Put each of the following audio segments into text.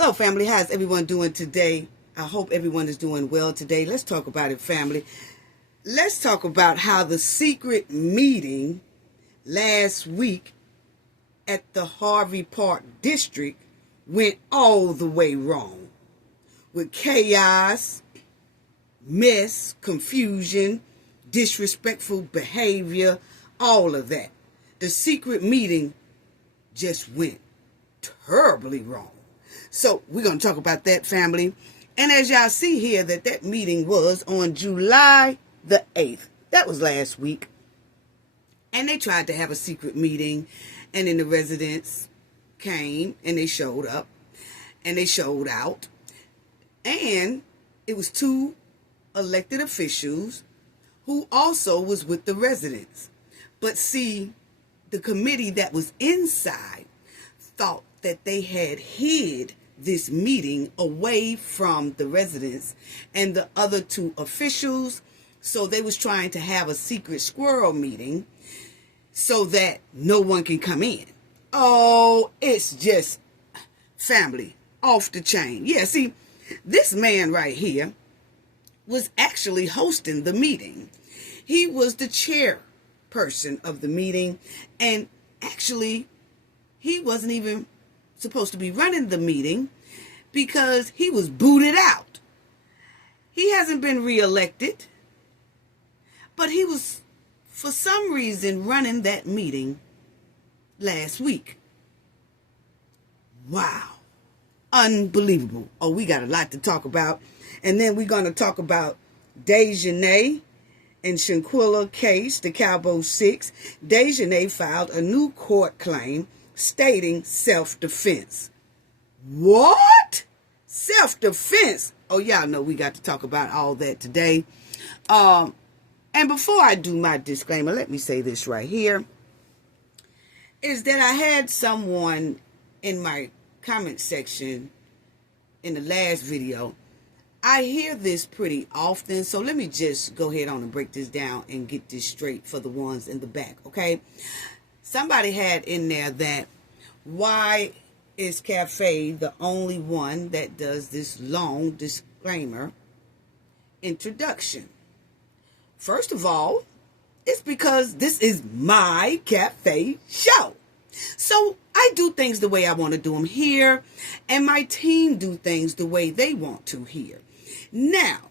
Hello, family. How's everyone doing today? I hope everyone is doing well today. Let's talk about it, family. Let's talk about how the secret meeting last week at the Harvey Park District went all the way wrong. With chaos, mess, confusion, disrespectful behavior, all of that. The secret meeting just went terribly wrong. So we're going to talk about that, family. And as y'all see here, that meeting was on July the 8th. That was last week. And they tried to have a secret meeting. And then the residents came and they showed up. And they showed out. And it was two elected officials who also was with the residents. But see, the committee that was inside thought that they had hid this meeting away from the residents and the other two officials. So they was trying to have a secret squirrel meeting so that no one can come in. Oh, it's just family off the chain. Yeah, see, this man right here was actually hosting the meeting. He was the chairperson of the meeting, and actually he wasn't even supposed to be running the meeting because he was booted out. He hasn't been reelected, but he was, for some reason, running that meeting last week. Wow. Unbelievable. Oh, we got a lot to talk about. And then we're going to talk about Dejanay and Shanquilla case, the Cowboy 6. Dejanay filed a new court claim stating self-defense. What? Self-defense? Oh, y'all know we got to talk about all that today. And before I do my disclaimer, let me say this right here, is that I had someone in my comment section in the last video. I hear this pretty often, so let me just go ahead on and break this down and get this straight for the ones in the back, okay? Somebody had in there that, why is Cafe the only one that does this long disclaimer introduction? First of all, it's because this is my cafe show. So I do things the way I want to do them here, and my team do things the way they want to here. Now,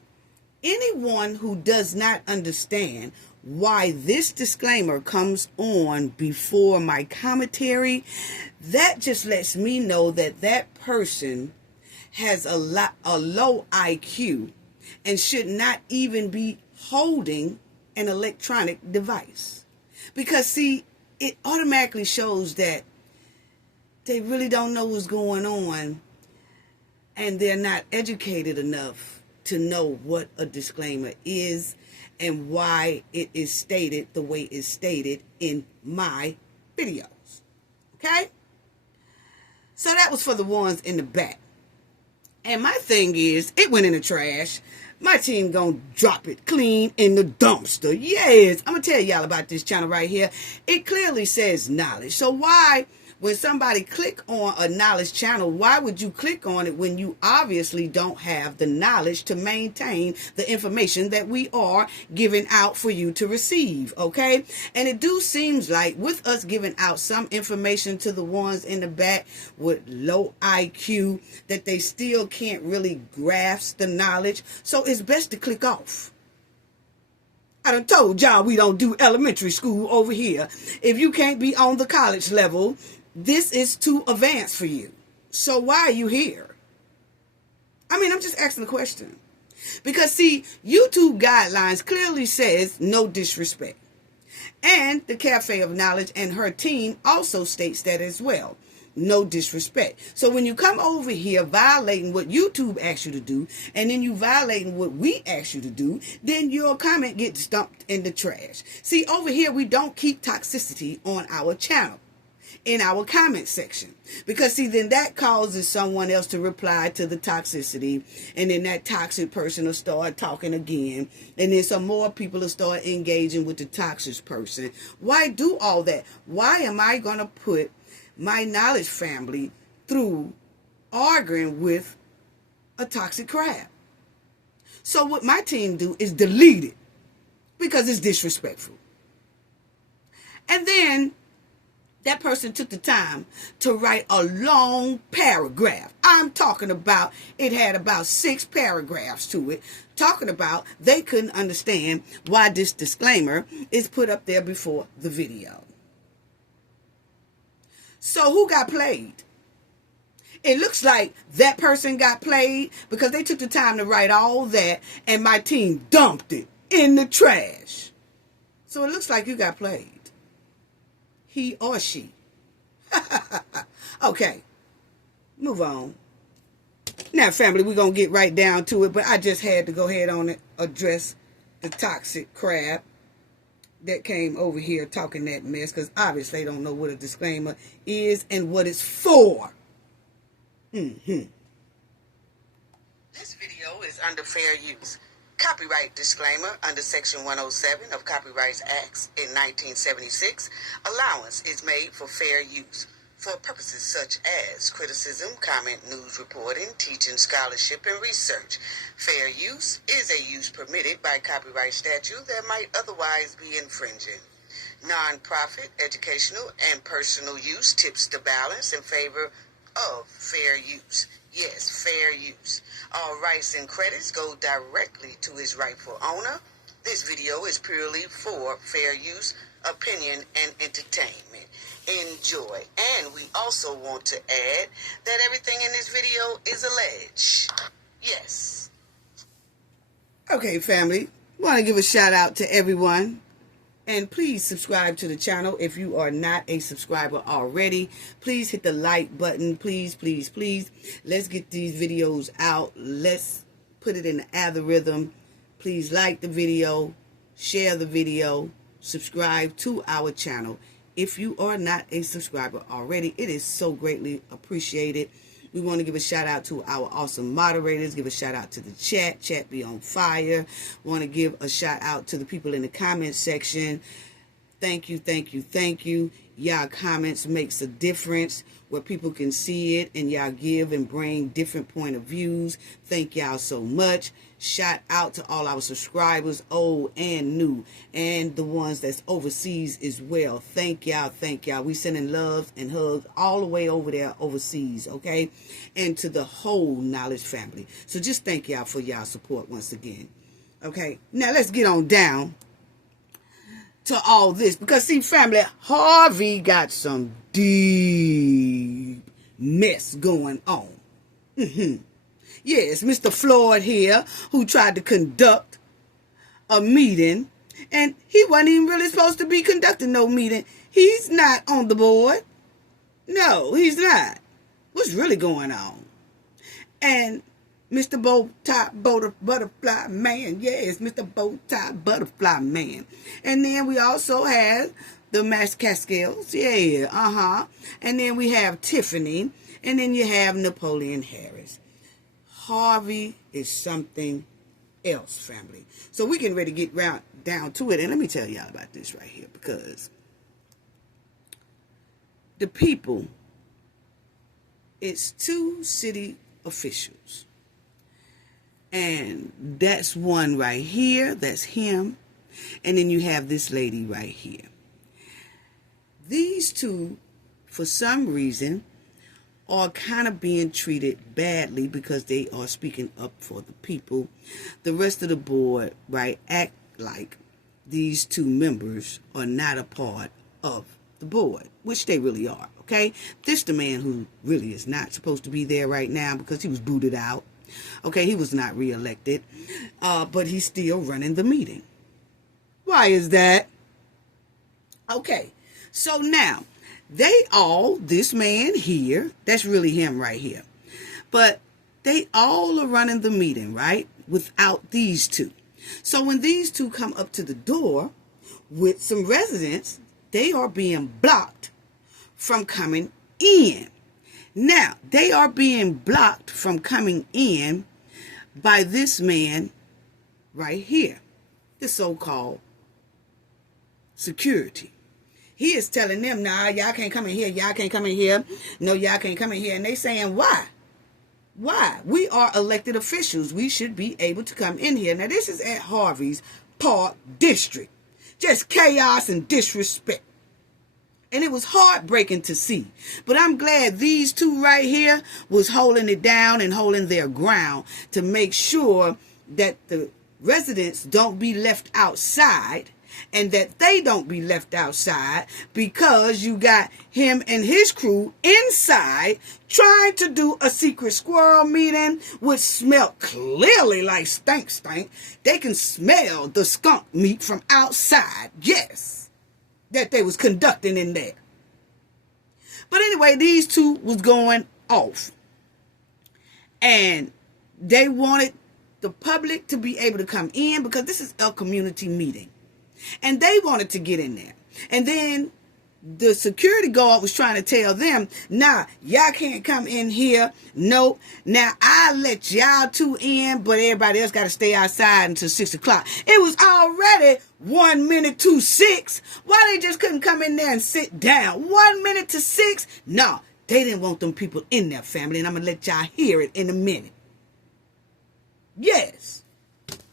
anyone who does not understand why this disclaimer comes on before my commentary, that just lets me know that that person has a low IQ and should not even be holding an electronic device. Because see, it automatically shows that they really don't know what's going on and they're not educated enough to know what a disclaimer is and why it is stated the way it's stated in my videos. Okay? So that was for the ones in the back. And my thing is, it went in the trash. My team gonna drop it clean in the dumpster. Yes, I'm gonna tell y'all about this channel right here. It clearly says knowledge. So why, when somebody click on a knowledge channel, why would you click on it when you obviously don't have the knowledge to maintain the information that we are giving out for you to receive, okay? And it do seems like with us giving out some information to the ones in the back with low IQ that they still can't really grasp the knowledge. So it's best to click off. I done told y'all we don't do elementary school over here. If you can't be on the college level, this is too advanced for you. So why are you here? I mean, I'm just asking the question. Because see, YouTube guidelines clearly says no disrespect. And the Cafe of Knowledge and her team also states that as well. No disrespect. So when you come over here violating what YouTube asks you to do, and then you violating what we ask you to do, then your comment gets dumped in the trash. See, over here we don't keep toxicity on our channel, in our comment section. Because see, then that causes someone else to reply to the toxicity, and then that toxic person will start talking again, and then some more people will start engaging with the toxic person. Why do all that? Why am I going to put my knowledge family through arguing with a toxic crab. So what my team do is delete it because it's disrespectful. And then that person took the time to write a long paragraph. I'm talking about, it had about 6 paragraphs to it, talking about they couldn't understand why this disclaimer is put up there before the video. So who got played? It looks like that person got played because they took the time to write all that and my team dumped it in the trash. So it looks like you got played. He or she. Okay, move on. Now, family, we're going to get right down to it, but I just had to go ahead on and address the toxic crab that came over here talking that mess, because obviously they don't know what a disclaimer is and what it's for. This video is under fair use. Copyright disclaimer under Section 107 of Copyright Acts in 1976. Allowance is made for fair use for purposes such as criticism, comment, news reporting, teaching, scholarship, and research. Fair use is a use permitted by copyright statute that might otherwise be infringing. Non-profit, educational, and personal use tips the balance in favor of fair use. Yes, fair use. All rights and credits go directly to its rightful owner. This video is purely for fair use, opinion, and entertainment. Enjoy. And we also want to add that everything in this video is alleged. Yes. Okay, family. Want to give a shout out to everyone. And please subscribe to the channel if you are not a subscriber already. Please hit the like button. Please, please, please. Let's get these videos out. Let's put it in the algorithm. Please like the video, share the video, subscribe to our channel. If you are not a subscriber already, it is so greatly appreciated. We want to give a shout out to our awesome moderators. Give a shout out to the chat. Chat be on fire. Want to give a shout out to the people in the comment section. Thank you, thank you, thank you. Y'all comments makes a difference where people can see it, and y'all give and bring different point of views. Thank y'all so much. Shout out to all our subscribers, old and new, and the ones that's overseas as well. Thank y'all, thank y'all. We sending love and hugs all the way over there overseas, okay? And to the whole Knowledge family. So just thank y'all for y'all support once again. Okay, now let's get on down to all this, because see, family, Harvey got some deep mess going on. Yes, Mr. Floyd here, who tried to conduct a meeting, and he wasn't even really supposed to be conducting no meeting. He's not on the board. No, he's not. What's really going on? And Mr. Bow-Tie Butterfly Man. Yes, Mr. Bow-Tie Butterfly Man. And then we also have the Max Cascales. Yeah, And then we have Tiffany. And then you have Napoleon Harris. Harvey is something else, family. So we getting ready to get down to it. And let me tell y'all about this right here, because the people, it's 2 city officials. And that's one right here. That's him. And then you have this lady right here. These 2, for some reason, are kind of being treated badly because they are speaking up for the people. The rest of the board, right, act like these 2 members are not a part of the board, which they really are, okay? This the man who really is not supposed to be there right now because he was booted out. Okay, he was not reelected, but he's still running the meeting. Why is that? Okay, so now, this man here, that's really him right here, but they all are running the meeting, right, without these 2. So when these 2 come up to the door with some residents, they are being blocked from coming in. Now, they are being blocked from coming in by this man right here, the so-called security. He is telling them, nah, y'all can't come in here. Y'all can't come in here. No, y'all can't come in here. And they saying, why? we are elected officials. We should be able to come in here. Now, this is at Harvey's Park District. Just chaos and disrespect. And it was heartbreaking to see. But I'm glad these two right here was holding it down and holding their ground to make sure that the residents don't be left outside and that they don't be left outside, because you got him and his crew inside trying to do a secret squirrel meeting, which smelled clearly like stank. They can smell the skunk meat from outside. Yes, that they was conducting in there. But anyway, these two was going off. And they wanted the public to be able to come in because this is a community meeting. And they wanted to get in there. And then the security guard was trying to tell them, nah, y'all can't come in here. Nope. Now, I'll let y'all two in, but everybody else got to stay outside until 6 o'clock. It was already 1 minute to 6. Why they just couldn't come in there and sit down? 1 minute to 6? No, they didn't want them people in their family, and I'm going to let y'all hear it in a minute. Yes.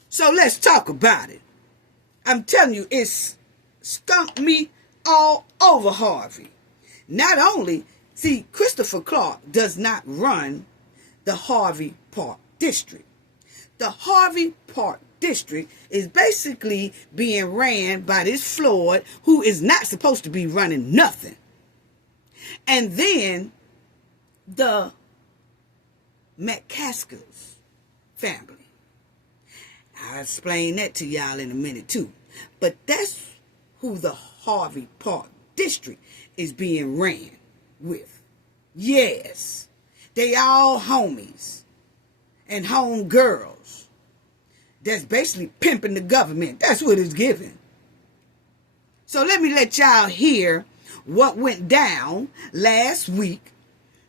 So let's talk about it. I'm telling you, it's skunk meat all over Harvey. Not only, see, Christopher Clark does not run the Harvey Park District. The Harvey Park District is basically being ran by this Floyd, who is not supposed to be running nothing. And then the McCaskill's family. I'll explain that to y'all in a minute too. But that's who the Harvey Park District is being ran with. Yes, they all homies and home girls. That's basically pimping the government. That's what it's giving. So let me let y'all hear what went down last week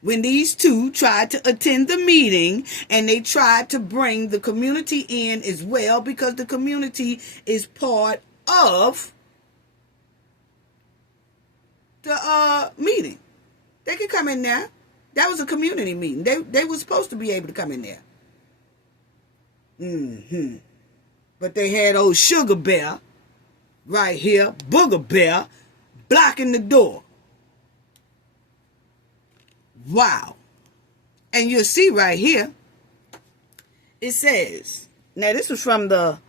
when these two tried to attend the meeting, and they tried to bring the community in as well, because the community is part of the meeting. They could come in there. That was a community meeting. They were supposed to be able to come in there. But they had old Sugar Bear right here, Booger Bear, blocking the door. Wow. And you'll see right here, it says, now this was from the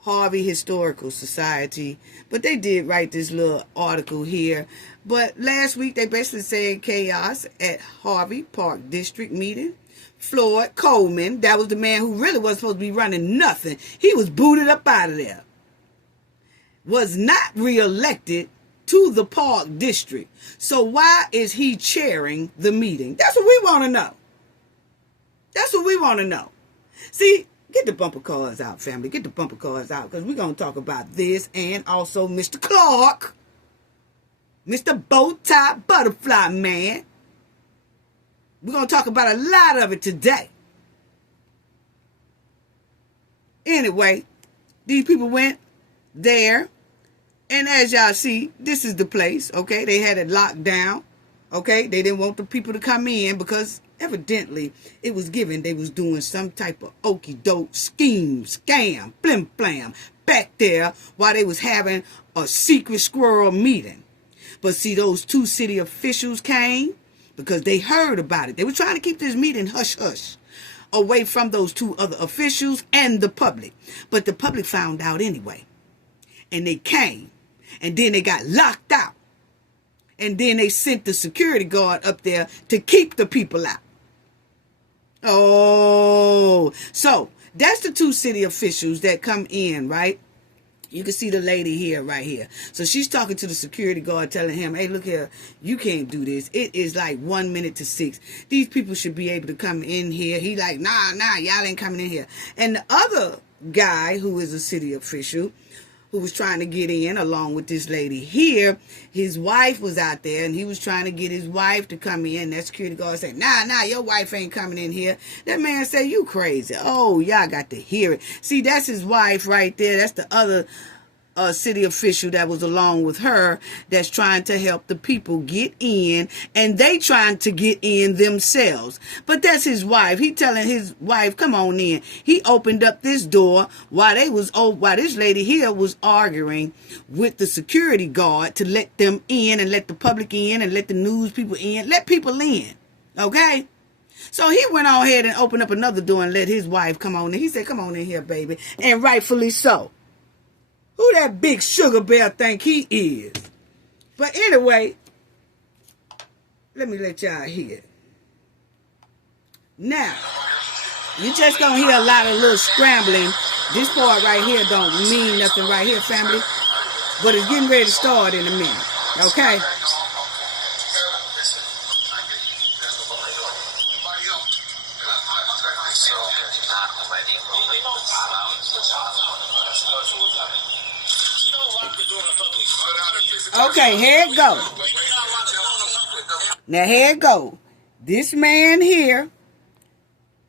Harvey Historical Society, but they did write this little article here. But last week they basically said chaos at Harvey Park District meeting. Floyd Coleman, that was the man who really wasn't supposed to be running nothing. He was booted up out of there. Was not reelected to the Park District. So why is he chairing the meeting? That's what we want to know. That's what we want to know. See, get the bumper cards out, family. Get the bumper cards out, because we're going to talk about this and also Mr. Clark, Mr. Bow-Tie Butterfly Man. We're going to talk about a lot of it today. Anyway, these people went there. And as y'all see, this is the place, okay? They had it locked down, okay? They didn't want the people to come in because evidently it was given they was doing some type of okey-doke scheme, scam, flim-flam back there while they was having a secret squirrel meeting. But see, those two city officials came because they heard about it. They were trying to keep this meeting hush-hush away from those two other officials and the public. But the public found out anyway. And they came. And then they got locked out. And then they sent the security guard up there to keep the people out. Oh, so that's the two city officials that come in, right? You can see the lady here, right here. So she's talking to the security guard, telling him, hey, look here, you can't do this. It is like 1 minute to 6. These people should be able to come in here. He like, nah, y'all ain't coming in here. And the other guy, who is a city official, who was trying to get in along with this lady here, his wife was out there, and he was trying to get his wife to come in. That security guard said, nah, your wife ain't coming in here. That man said, you crazy. Oh, y'all got to hear it. See, that's his wife right there. That's the other city official that was along with her that's trying to help the people get in, and they trying to get in themselves. But that's his wife. He telling his wife, come on in. He opened up this door while this lady here was arguing with the security guard to let them in and let the public in and let the news people in. Let people in. Okay? So he went on ahead and opened up another door and let his wife come on in. He said, come on in here, baby. And rightfully so. Who that big sugar bear think he is? But anyway, let me let y'all hear it. Now, you just gonna hear a lot of little scrambling. This part right here don't mean nothing right here, family. But it's getting ready to start in a minute. Okay? Okay, here it go. Now here it go. This man here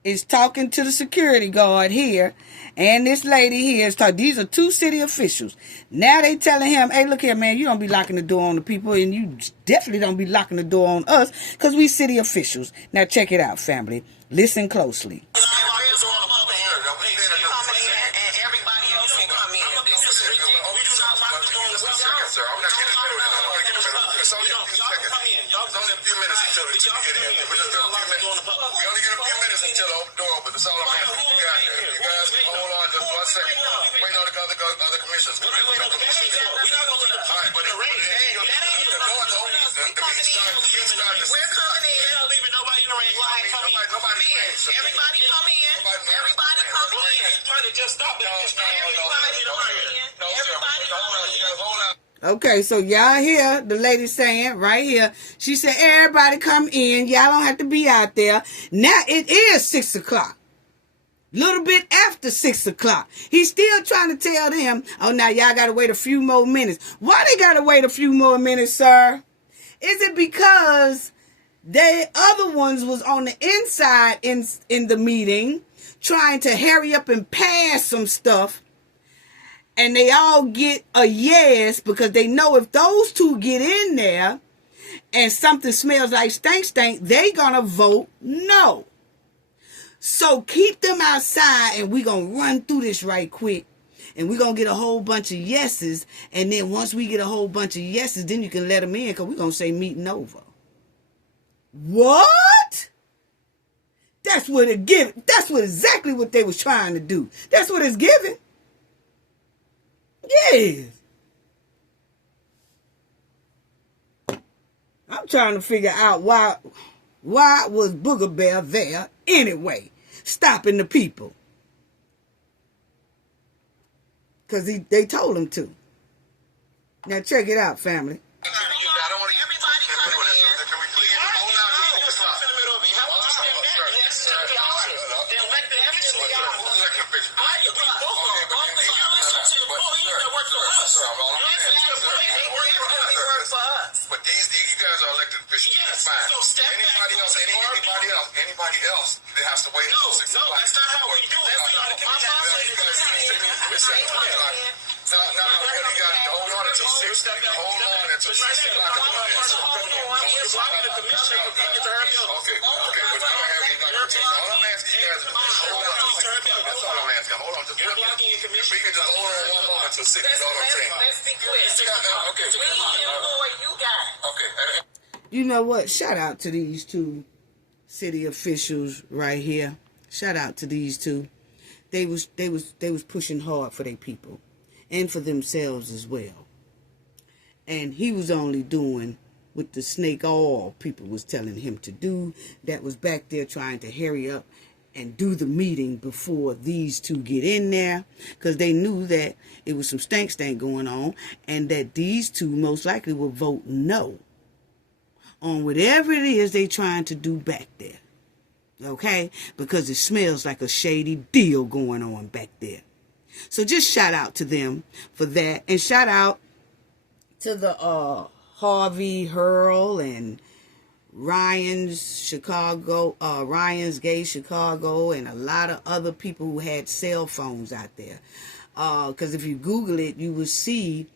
is talking to the security guard here, and this lady here is talking. These are two city officials. Now they telling him, hey, look here, man, you don't be locking the door on the people, and you definitely don't be locking the door on us, because we city officials. Now check it out, family. Listen closely. Okay, so y'all hear the lady saying right here, she said, everybody come in. Y'all don't have to be out there. Now it is 6 o'clock. Little bit after 6 o'clock. He's still trying to tell them, oh, now y'all got to wait a few more minutes. Why they got to wait a few more minutes, sir? Is it because the other ones was on the inside in the meeting trying to hurry up and pass some stuff, and they all get a yes because they know if those two get in there and something smells like stank, they gonna vote no. So keep them outside, and we gonna run through this right quick, and we gonna get a whole bunch of yeses, and then once we get a whole bunch of yeses, then you can let them in, because we gonna say meeting over. What? That's what it given. That's what exactly what they was trying to do. That's what it's giving. Yes. I'm trying to figure out why was Booger Bear there anyway, stopping the people. Because they told him to. Now check it out, family. Anybody else that has to wait until 6 o'clock. No, that's not how we do it. That's not how you got to hold on until 6. Hold on until 6 o'clock. Okay. But I don't have any all I'm asking you guys is hold on until 6 o'clock. That's all I'm asking. Hold on. Just we can just hold on one moment until 6. That's all I'm saying. Let's be clear. Okay. You got it. Okay. You know what? Shout out to these two city officials right here. Shout out to these two. They was pushing hard for their people and for themselves as well. And he was only doing what the snake oil people was telling him to do. That was back there trying to hurry up and do the meeting before these two get in there, because they knew that it was some stank going on, and that these two most likely will vote no on whatever it is they trying to do back there. Okay? Because it smells like a shady deal going on back there. So just shout out to them for that. And shout out to the Harvey Hurl and Ryan's Gay Chicago, and a lot of other people who had cell phones out there. Because if you Google it, you will see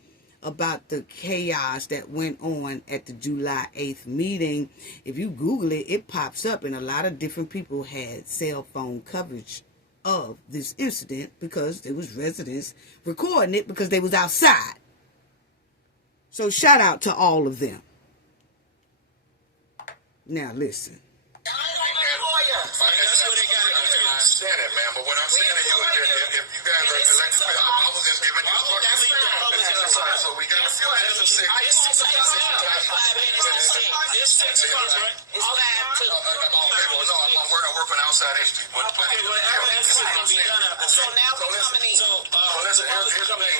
about the chaos that went on at the July 8th meeting. If you Google it, it pops up, and a lot of different people had cell phone coverage of this incident because there was residents recording it because they was outside. So shout out to all of them. Now listen. I understand it, man, but what I'm saying to you is if you guys are elected, I was just giving you instructions. So we got a few minutes of 6. It's 6 o'clock. 5 minutes to 6. It's 6 o'clock, right? It's 5 to... No, I'm working outside history. Okay, well, this is going to be done after. So now we're coming in. Listen, here's the thing.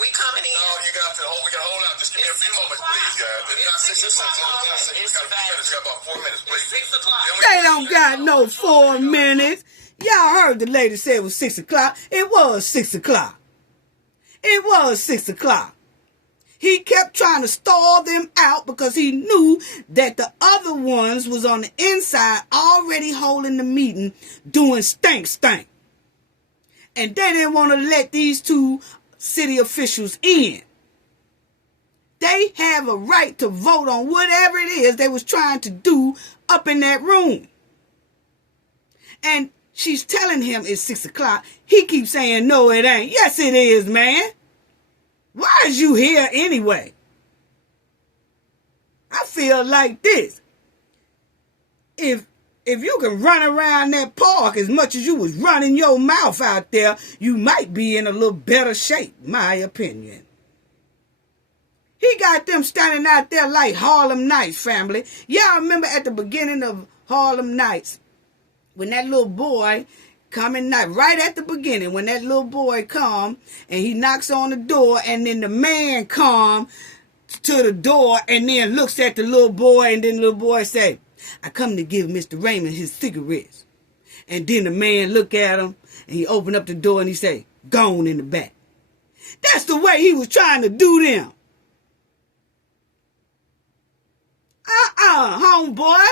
We coming in. No, you got to hold out. Just give me a few moments, please, guys. It's not 6 o'clock. We got a few minutes. We got about 4 minutes, please. 6 o'clock. They don't got no 4 minutes. Y'all heard the lady say it was 6 o'clock. It was 6 o'clock. It was 6 o'clock. He kept trying to stall them out because he knew that the other ones was on the inside already holding the meeting doing stank. And they didn't want to let these 2 city officials in. They have a right to vote on whatever it is they was trying to do up in that room. And she's telling him it's 6 o'clock. He keeps saying, no, it ain't. Yes, it is, man. Why is you here anyway? I feel like this. If you can run around that park as much as you was running your mouth out there, you might be in a little better shape, my opinion. He got them standing out there like Harlem Nights, family. Y'all remember at the beginning of Harlem Nights, when that little boy coming right at the beginning, when that little boy come and he knocks on the door, and then the man come to the door and then looks at the little boy, and then the little boy say, I come to give Mr. Raymond his cigarettes. And then the man look at him and he open up the door and he say, gone in the back. That's the way he was trying to do them. Homeboy.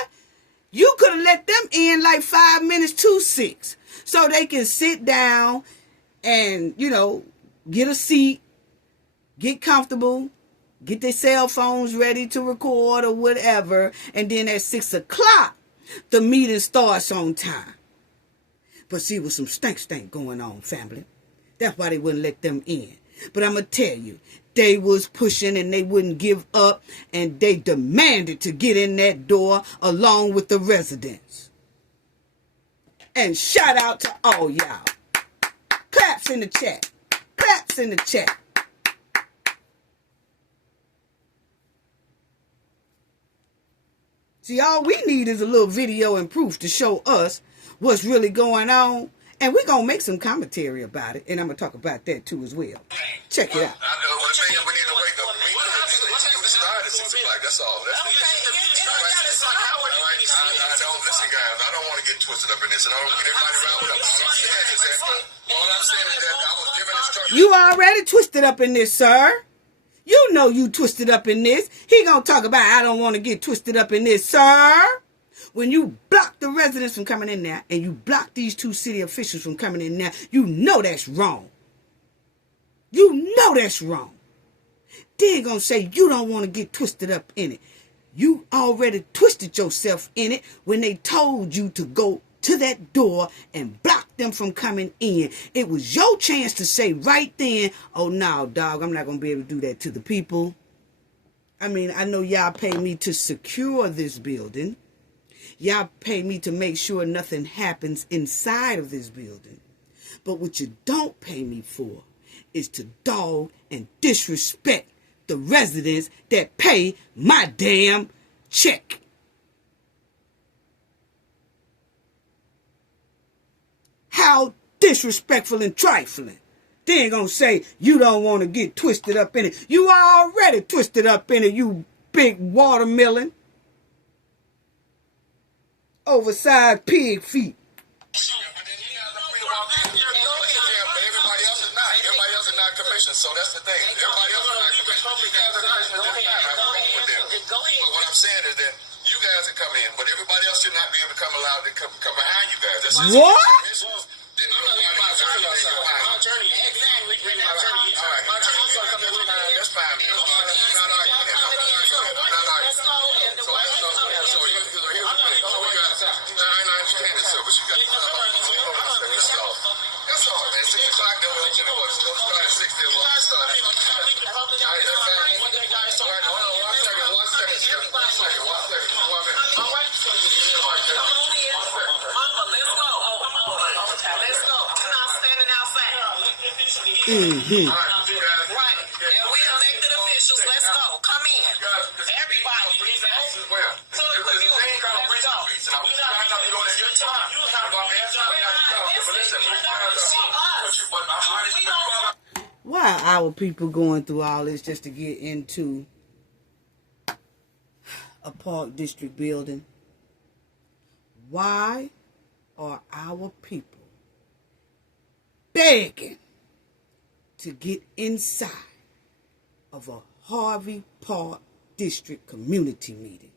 You could have let them in like 5 minutes to 6 so they can sit down and, get a seat, get comfortable, get their cell phones ready to record or whatever. And then at 6 o'clock, the meeting starts on time. But see, with some stank going on, family. That's why they wouldn't let them in. But I'm going to tell you, they was pushing and they wouldn't give up, and they demanded to get in that door along with the residents. And shout out to all y'all. Claps in the chat. Claps in the chat. See, all we need is a little video and proof to show us what's really going on. And we're going to make some commentary about it. And I'm going to talk about that too as well. Check it out. I know what I'm saying. We need to wake up. We need to start at 6 o'clock. That's all. That's it. I don't listen, guys. I don't want to get twisted up in this. And I don't get everybody riled up. All I'm saying is that I was given instructions. You already twisted up in this, sir. You know you twisted up in this. He going to talk about, I don't want to get twisted up in this, sir. When you block the residents from coming in there and you block these 2 city officials from coming in there, you know that's wrong. You know that's wrong. They're going to say you don't want to get twisted up in it. You already twisted yourself in it when they told you to go to that door and block them from coming in. It was your chance to say right then, oh, no, dog, I'm not going to be able to do that to the people. I mean, I know y'all pay me to secure this building. Y'all pay me to make sure nothing happens inside of this building. But what you don't pay me for is to dog and disrespect the residents that pay my damn check. How disrespectful and trifling. They ain't gonna say you don't want to get twisted up in it. You already twisted up in it, you big watermelon. Oversized pig feet. Everybody else is not. Everybody else is not commissioned. So that's the thing. Everybody else is not commissioned. But what I'm saying is that you guys can come in, but everybody else should not be able to come allowed to come behind you guys. What? Exactly. That's fine. That's all, man. 6 o'clock, then we'll start at 6. Then we'll start. Mm-hmm. Right. And we elected officials. Let's go. Come in. Everybody. To the community. Let's go. Why are our people going through all this just to get into a Park District building? Why are our people begging to get inside of a Harvey Park District community meeting?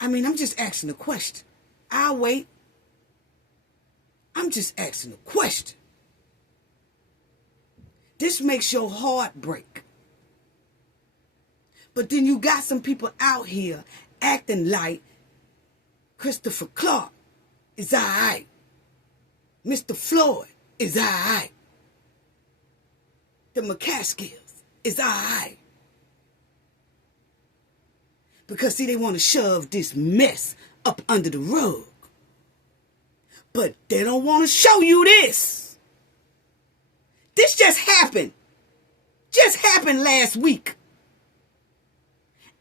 I mean, I'm just asking a question. I'll wait. I'm just asking a question. This makes your heart break. But then you got some people out here acting like Christopher Clark is all right. Mr. Floyd is all right. The McCaskill is all right. Because, see, they want to shove this mess up under the rug. But they don't want to show you this. This just happened. Just happened last week.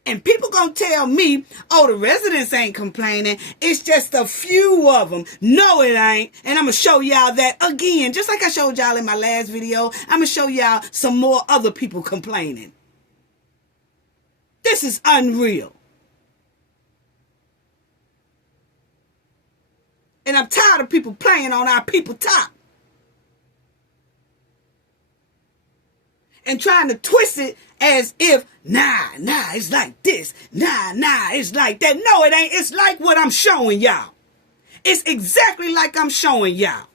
And people gonna tell me, oh, the residents ain't complaining. It's just a few of them. No, it ain't. And I'm gonna show y'all that again. Just like I showed y'all in my last video, I'm gonna show y'all some more other people complaining. This is unreal. And I'm tired of people playing on our people top. And trying to twist it as if, nah, it's like this. Nah, it's like that. No, it ain't. It's like what I'm showing y'all. It's exactly like I'm showing y'all.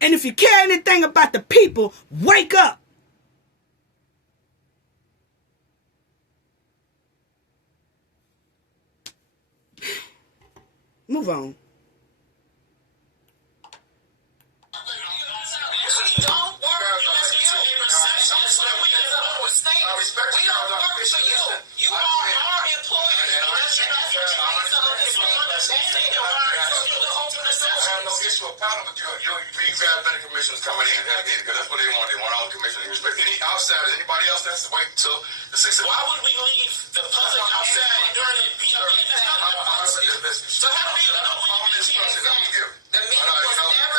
And if you care anything about the people, wake up. Move on. Commissioners coming in, because that's what they want. They want all the commissioners to respect any outsiders. Anybody else that has to wait until the 6th. Why would we leave the public outside during the meeting? So how do we know when you meet? The meeting was never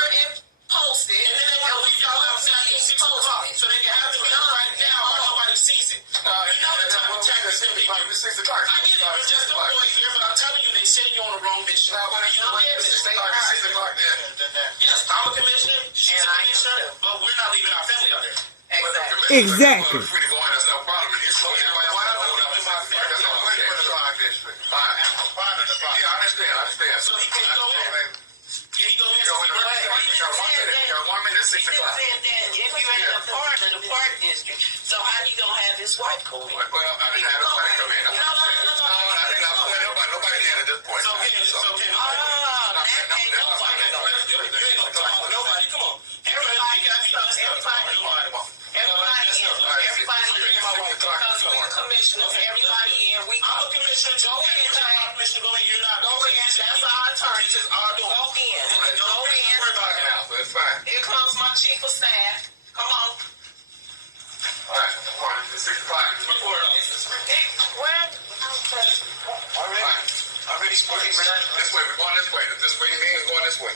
posted, and then they want to leave y'all outside at 6 o'clock, so they can have the meeting right now while nobody sees it. You know the time of tax is 6 o'clock. I get it. You're just a boy here, but I'm telling you, they said you're on the wrong mission. You know what? 6 o'clock then. Yes, I'm a commissioner. She's a commissioner, but we're not leaving our family out there. Exactly. Free to go in, that's no problem. Why not leaving my family? That's all I'm saying. I understand. So he can't go in. Yeah, he go in. You got 1 minute, 6 o'clock. He said that if you're in the park district, so how you gonna have his wife go in? Well, I didn't have nobody come in. No, I didn't have nobody in at this point. It's okay. Nobody, come on. Everybody in. Because we're commissioners, everybody in. I'm a commissioner. Go in, Jack. You're not. Go in. That's our attorney. Go in. Go in. It's fine. Here comes my chief of staff. Come on. All right. It's 6 o'clock. Report on. Where? Already spoken. This way. We're going this way. This way. You mean is going this way.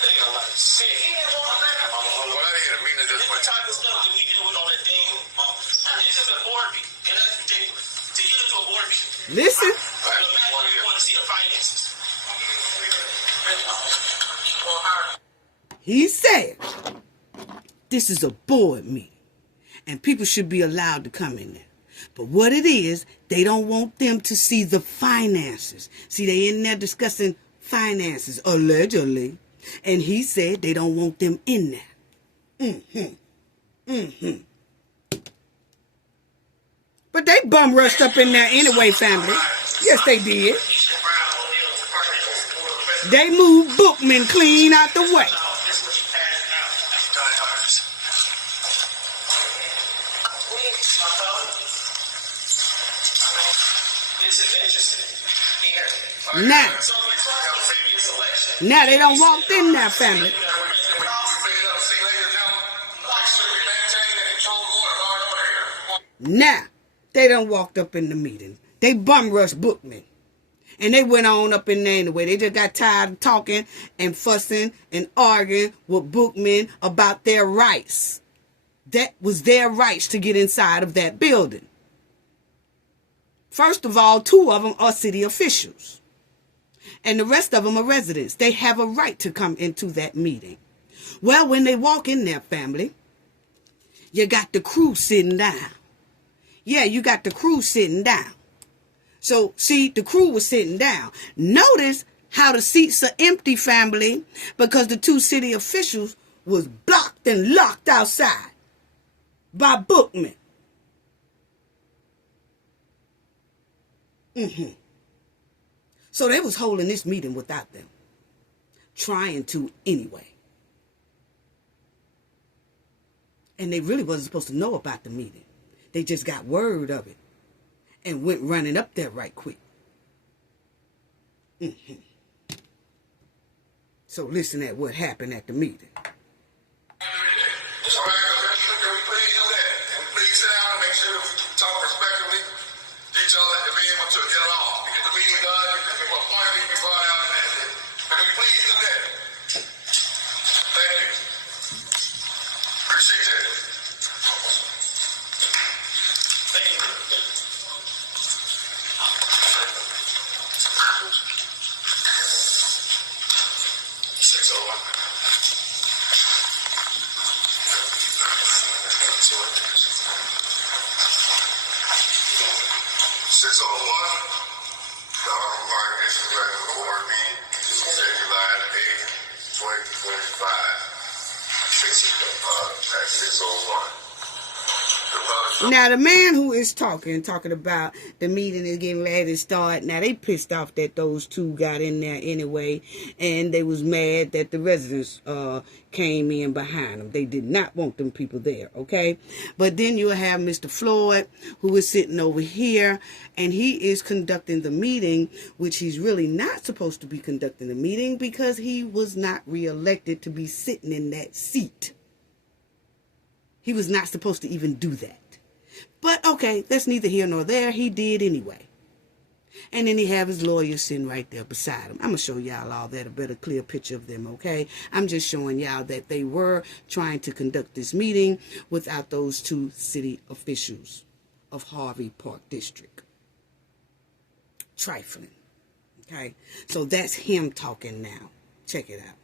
They got a lot of shit. He ain't going there. Well, I didn't hear the meeting this way. What type of stuff do we deal with on that day? This is a board meeting, and that's ridiculous. To get into a board meeting. Listen. Imagine you want to see the finances. He said, this is a board meeting, and people should be allowed to come in there. But what it is, they don't want them to see the finances. See, they in there discussing finances, allegedly. And he said they don't want them in there. But they bum rushed up in there anyway, family. Yes, they did. They moved Bookman clean out the way. Now they don't walk in there, family. Now they done walked up in the meeting. They bum rushed Bookman. And they went on up in there anyway. They just got tired of talking and fussing and arguing with Bookman about their rights. That was their rights to get inside of that building. First of all, 2 of them are city officials. And the rest of them are residents. They have a right to come into that meeting. Well, when they walk in there, family, you got the crew sitting down. Yeah, you got the crew sitting down. So, see, the crew was sitting down. Notice how the seats are empty, family, because the 2 city officials was blocked and locked outside by Bookman. So they was holding this meeting without them. Trying to anyway. And they really wasn't supposed to know about the meeting. They just got word of it. And went running up there right quick. So listen at what happened at the meeting. Now, the man who is talking about the meeting is getting ready to start. Now, they pissed off that those 2 got in there anyway. And they was mad that the residents came in behind them. They did not want them people there, okay? But then you'll have Mr. Floyd, who is sitting over here. And he is conducting the meeting, which he's really not supposed to be conducting the meeting because he was not reelected to be sitting in that seat. He was not supposed to even do that. But, okay, that's neither here nor there. He did anyway. And then he have his lawyer sitting right there beside him. I'm going to show y'all all that, a better clear picture of them, okay? I'm just showing y'all that they were trying to conduct this meeting without those 2 city officials of Harvey Park District. Trifling, okay? So that's him talking now. Check it out.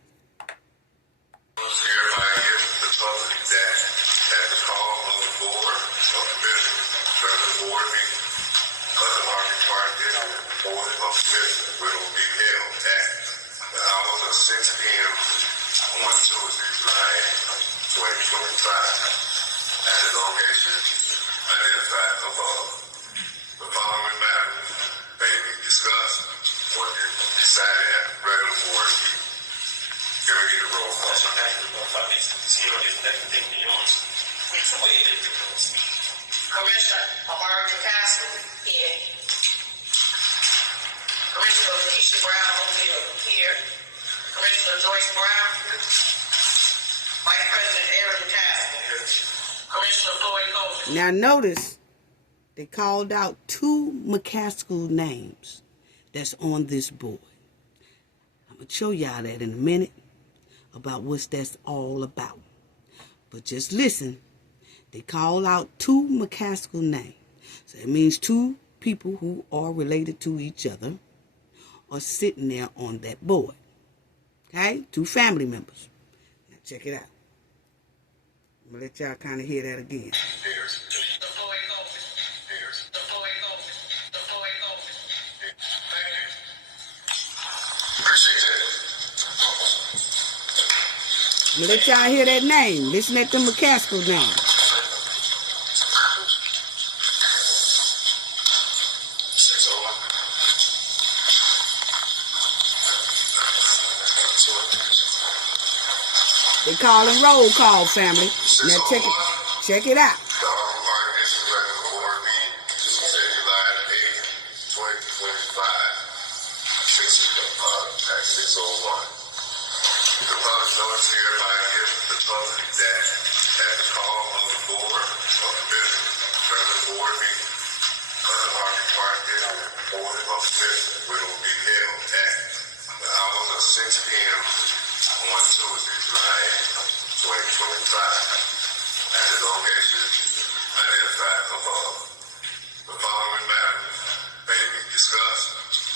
Now notice, they called out 2 McCaskill names that's on this board. I'm going to show y'all that in a minute about what that's all about. But just listen, they call out 2 McCaskill names. So it means 2 people who are related to each other are sitting there on that board. Okay? 2 family members. Now check it out. I'm going to let y'all kind of hear that again. Let y'all hear that name. Listen at the McCaskill name. They calling roll call, family. Now check it out. Will be held at the hours of 6 p.m. on Tuesday, July 2025, at the location identified above. The following matters may be discussed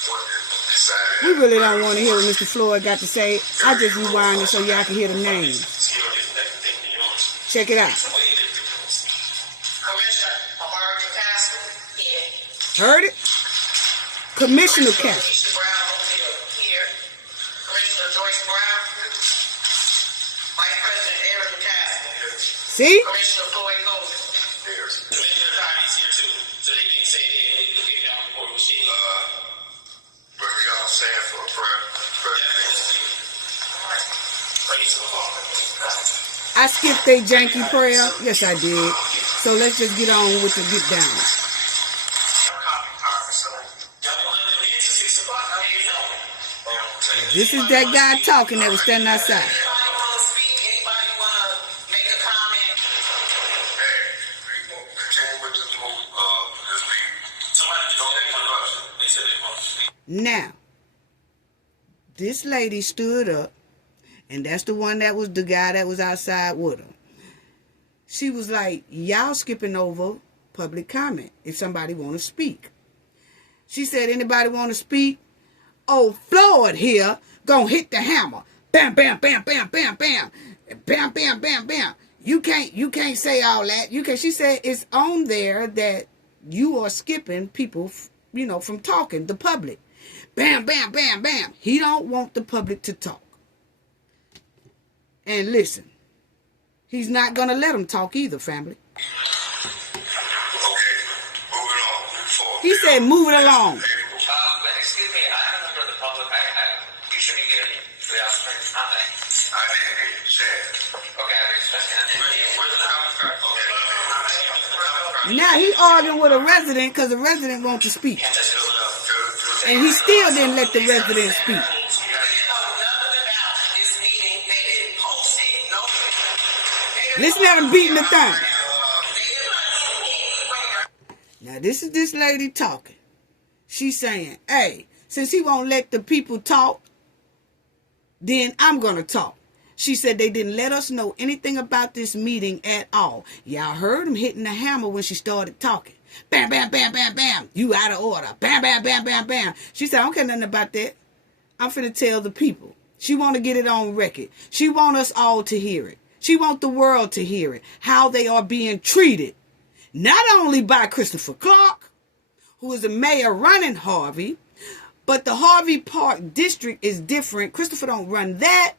when decided. We really don't want to hear what Mr. Floyd got to say. I just rewind it so y'all can hear the names. Check it out. Heard it? Commissioner Cass. Here. Commissioner Joyce Brown. Vice President Eric McCaskill. See? Commissioner Floyd Golden. Commissioner Tyrese here too. So they can say they pick it out before we see. But we all stand for a prayer. Praise the Lord. I skipped a janky prayer. Yes, I did. So let's just get on with the get down. This is that guy talking that was standing outside. Anybody want to speak? Anybody want to make a comment? Hey, continue with this meeting. Somebody don't interrupt. They said they want to speak. Now, this lady stood up, and that's the one that was the guy that was outside with her. She was like, y'all skipping over public comment if somebody want to speak. She said, anybody want to speak? Oh, Floyd here gonna hit the hammer. Bam, bam, bam, bam, bam, bam. Bam, bam, bam, bam. You can't say all that. You can. She said it's on there that you are skipping people, from talking, the public. Bam, bam, bam, bam. He don't want the public to talk. And listen, he's not gonna let them talk either, family. Okay, moving on. He said, move it along. Excuse me, I'm a member of the public. You should be getting the offspring comment. I didn't hear you say it. Okay, I respect that. Where's the comment? Okay. Now he arguing with a resident because the resident wants to speak. And he still didn't let the resident speak. Listen at him beating the thing. Now this is this lady talking. She's saying, hey, since he won't let the people talk, then I'm going to talk. She said they didn't let us know anything about this meeting at all. Y'all heard him hitting the hammer when she started talking. Bam, bam, bam, bam, bam. You out of order. Bam, bam, bam, bam, bam. She said, I don't care nothing about that. I'm finna tell the people. She want to get it on record. She want us all to hear it. She want the world to hear it. How they are being treated. Not only by Christopher Clark, who is the mayor running Harvey, but the Harvey Park District is different. Christopher don't run that,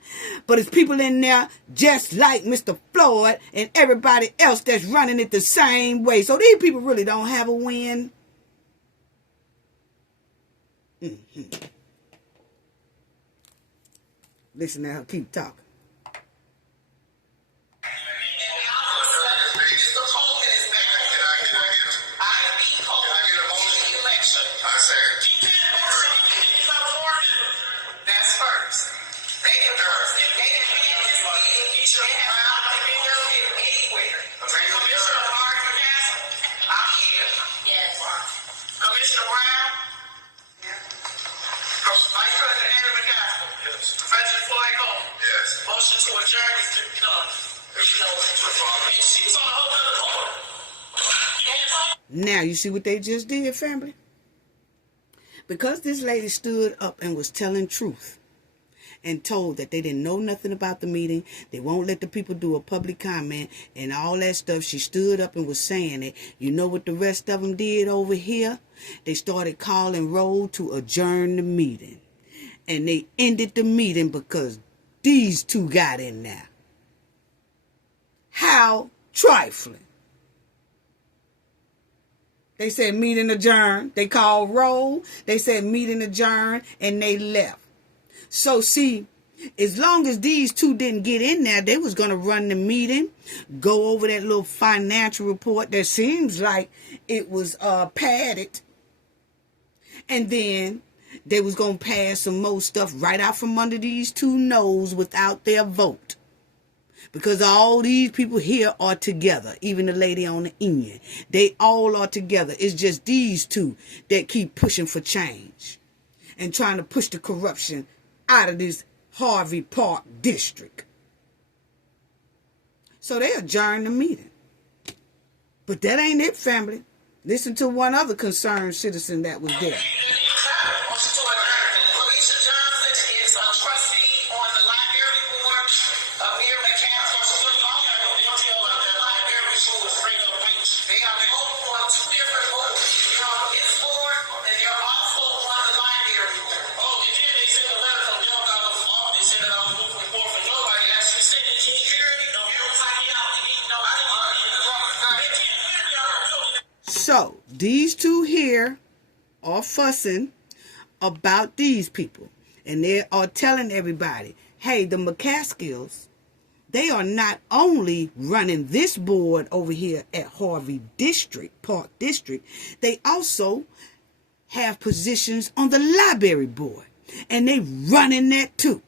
but it's people in there just like Mr. Floyd and everybody else that's running it the same way. So these people really don't have a win. Listen to her keep talking. Commissioner Brown? Yes. Vice President Eric McCaskill? Yes. President Floyd Golden? Yes. Motion to adjourn is done. She's on a whole other court. Now, you see what they just did, family? Because this lady stood up and was telling truth and told that they didn't know nothing about the meeting, they won't let the people do a public comment and all that stuff. She stood up and was saying it. You know what the rest of them did over here? They started calling roll to adjourn the meeting. And they ended the meeting because these two got in there. How trifling. They said meeting adjourned. They called roll. They said meeting adjourned, and they left. So see, as long as these two didn't get in there, they was going to run the meeting, go over that little financial report that seems like it was padded. And then they was going to pass some more stuff right out from under these two noses without their vote. Because all these people here are together. Even the lady on the end. They all are together. It's just these two that keep pushing for change. And trying to push the corruption out of this Harvey Park District. So they adjourned the meeting. But that ain't it, family. Listen to one other concerned citizen that was there. So, these two here are fussing about these people. And they are telling everybody, hey, the McCaskills, they are not only running this board over here at Harvey Park District, they also have positions on the library board. And they running that too.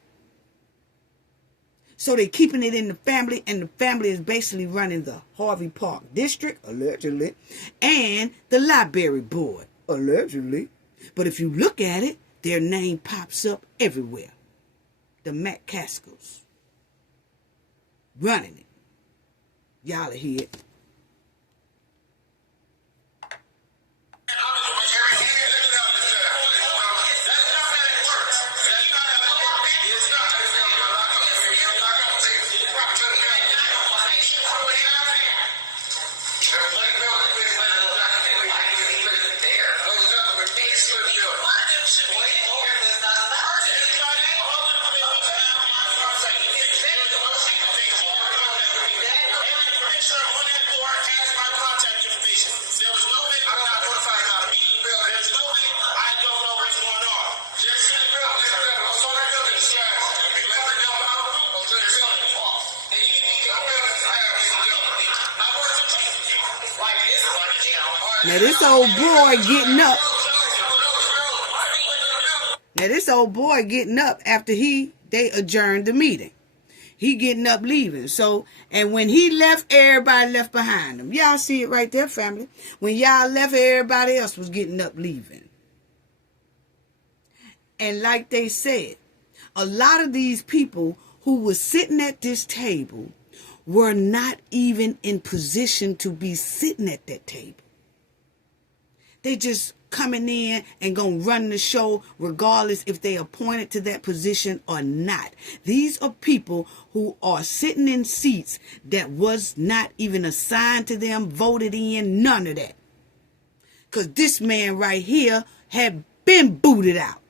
So they're keeping it in the family, and the family is basically running the Harvey Park District, allegedly, and the library board, allegedly. But if you look at it, their name pops up everywhere. The McCaskills. Running it. Y'all are here. Now this old boy getting up. Now this old boy getting up after they adjourned the meeting. He getting up leaving. So, and when he left, everybody left behind him. Y'all see it right there, family. When y'all left, everybody else was getting up leaving. And like they said, a lot of these people who were sitting at this table were not even in position to be sitting at that table. They just coming in and gonna run the show regardless if they appointed to that position or not. These are people who are sitting in seats that was not even assigned to them, voted in, none of that. Because this man right here had been booted out.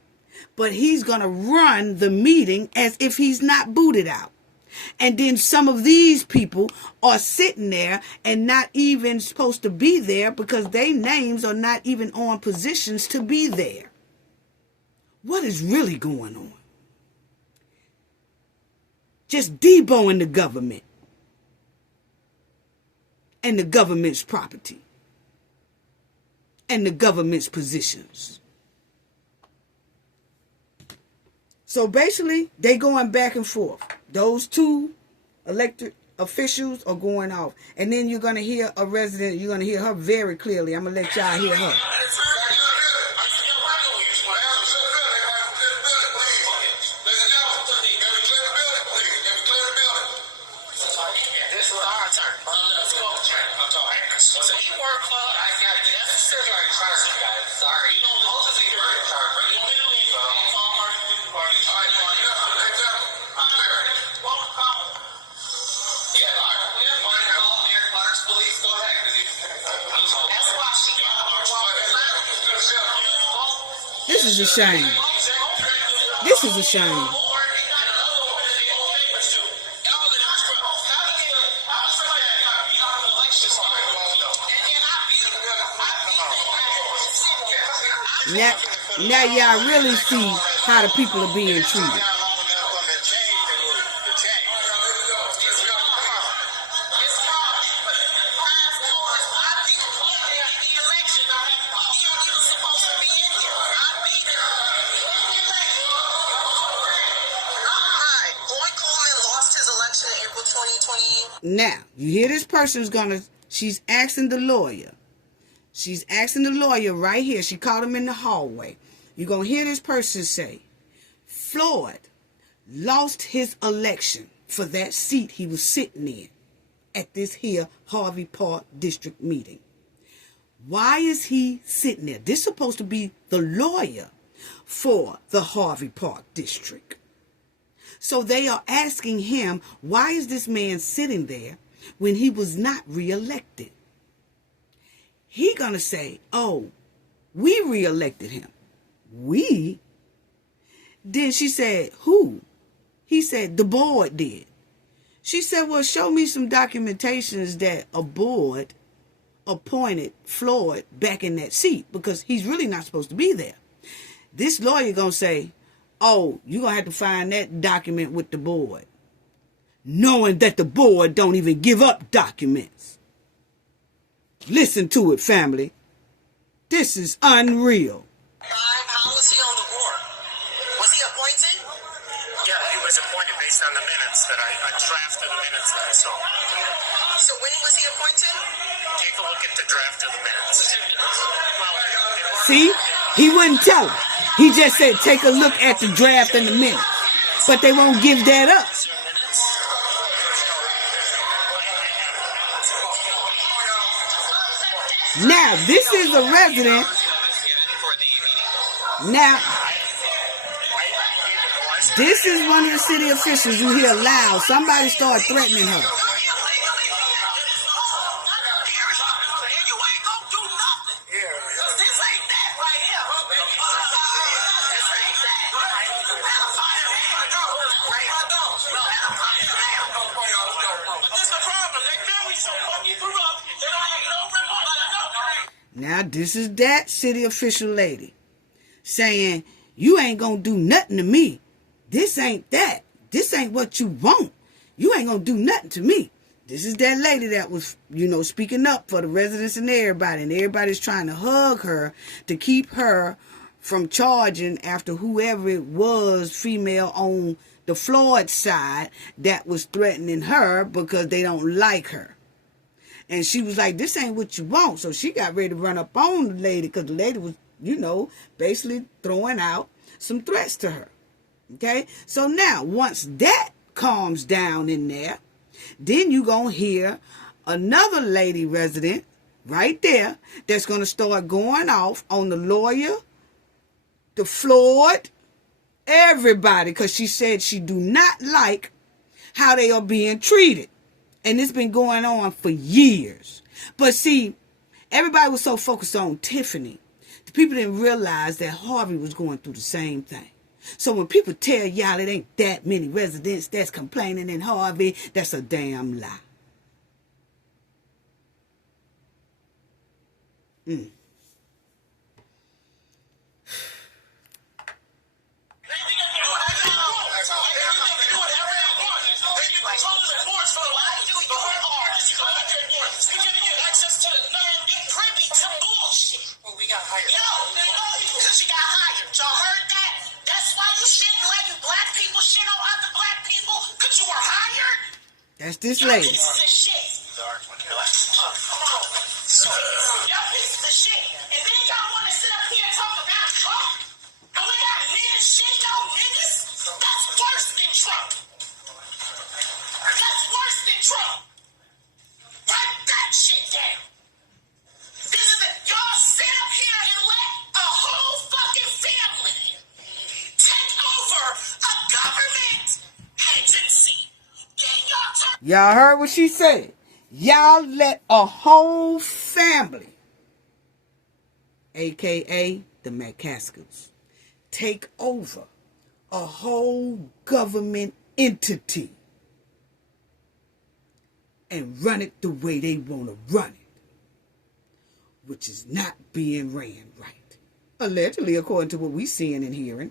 But he's gonna run the meeting as if he's not booted out. And then some of these people are sitting there and not even supposed to be there because their names are not even on positions to be there. What is really going on? Just deboing the government and the government's property and the government's positions. So basically, they going back and forth. Those two elected officials are going off. And then you're going to hear a resident, you're going to hear her very clearly. I'm going to let y'all hear her. This is a shame. This is a shame. Now y'all really see how the people are being treated. Now, you hear this person's she's asking the lawyer. She's asking the lawyer right here. She called him in the hallway. You're going to hear this person say, Floyd lost his election for that seat he was sitting in at this here Harvey Park District meeting. Why is he sitting there? This is supposed to be the lawyer for the Harvey Park District. So they are asking him, why is this man sitting there when he was not reelected? He gonna say, oh, we reelected him. We? Then she said, who? He said, the board did. She said, well, show me some documentations that a board appointed Floyd back in that seat, because he's really not supposed to be there. This lawyer gonna say, oh, you're going to have to find that document with the board. Knowing that the board don't even give up documents. Listen to it, family. This is unreal. How was he on the board? Was he appointed? Yeah, he was appointed based on the minutes that I drafted the minutes that I saw. So when was he appointed? Take a look at the draft of the minutes. See? He wouldn't tell her. He just said, take a look at the draft and the minutes. But they won't give that up. Now, this is a resident. Now, this is one of the city officials you hear loud. Somebody started threatening her. Now, this is that city official lady saying, you ain't gonna do nothing to me. This ain't that. This ain't what you want. You ain't gonna do nothing to me. This is that lady that was, speaking up for the residents and everybody. And everybody's trying to hug her to keep her from charging after whoever it was, female on the Floyd side, that was threatening her because they don't like her. And she was like, this ain't what you want. So she got ready to run up on the lady because the lady was, basically throwing out some threats to her. Okay? So now, once that calms down in there, then you going to hear another lady resident right there that's going to start going off on the lawyer, the Floyd, everybody, because she said she do not like how they are being treated. And it's been going on for years. But see, everybody was so focused on Tiffany. The people didn't realize that Harvey was going through the same thing. So when people tell y'all it ain't that many residents that's complaining in Harvey, that's a damn lie. Because you got hired. Y'all heard that? That's why you shouldn't let you black people shit on other black people, because you were hired? That's this lady. Y'all pieces of shit. Y'all pieces of shit. And then y'all want to sit up here and talk about Trump? And we got niggas shitting on niggas? That's worse than Trump. That's worse than Trump. Write that shit down. This is it. Y'all sit up here and let a whole fucking family take over a government agency. Y'all heard what she said. Y'all let a whole family, a.k.a. the McCaskills, take over a whole government entity and run it the way they want to run it, which is not being ran right. Allegedly, according to what we seeing and hearing.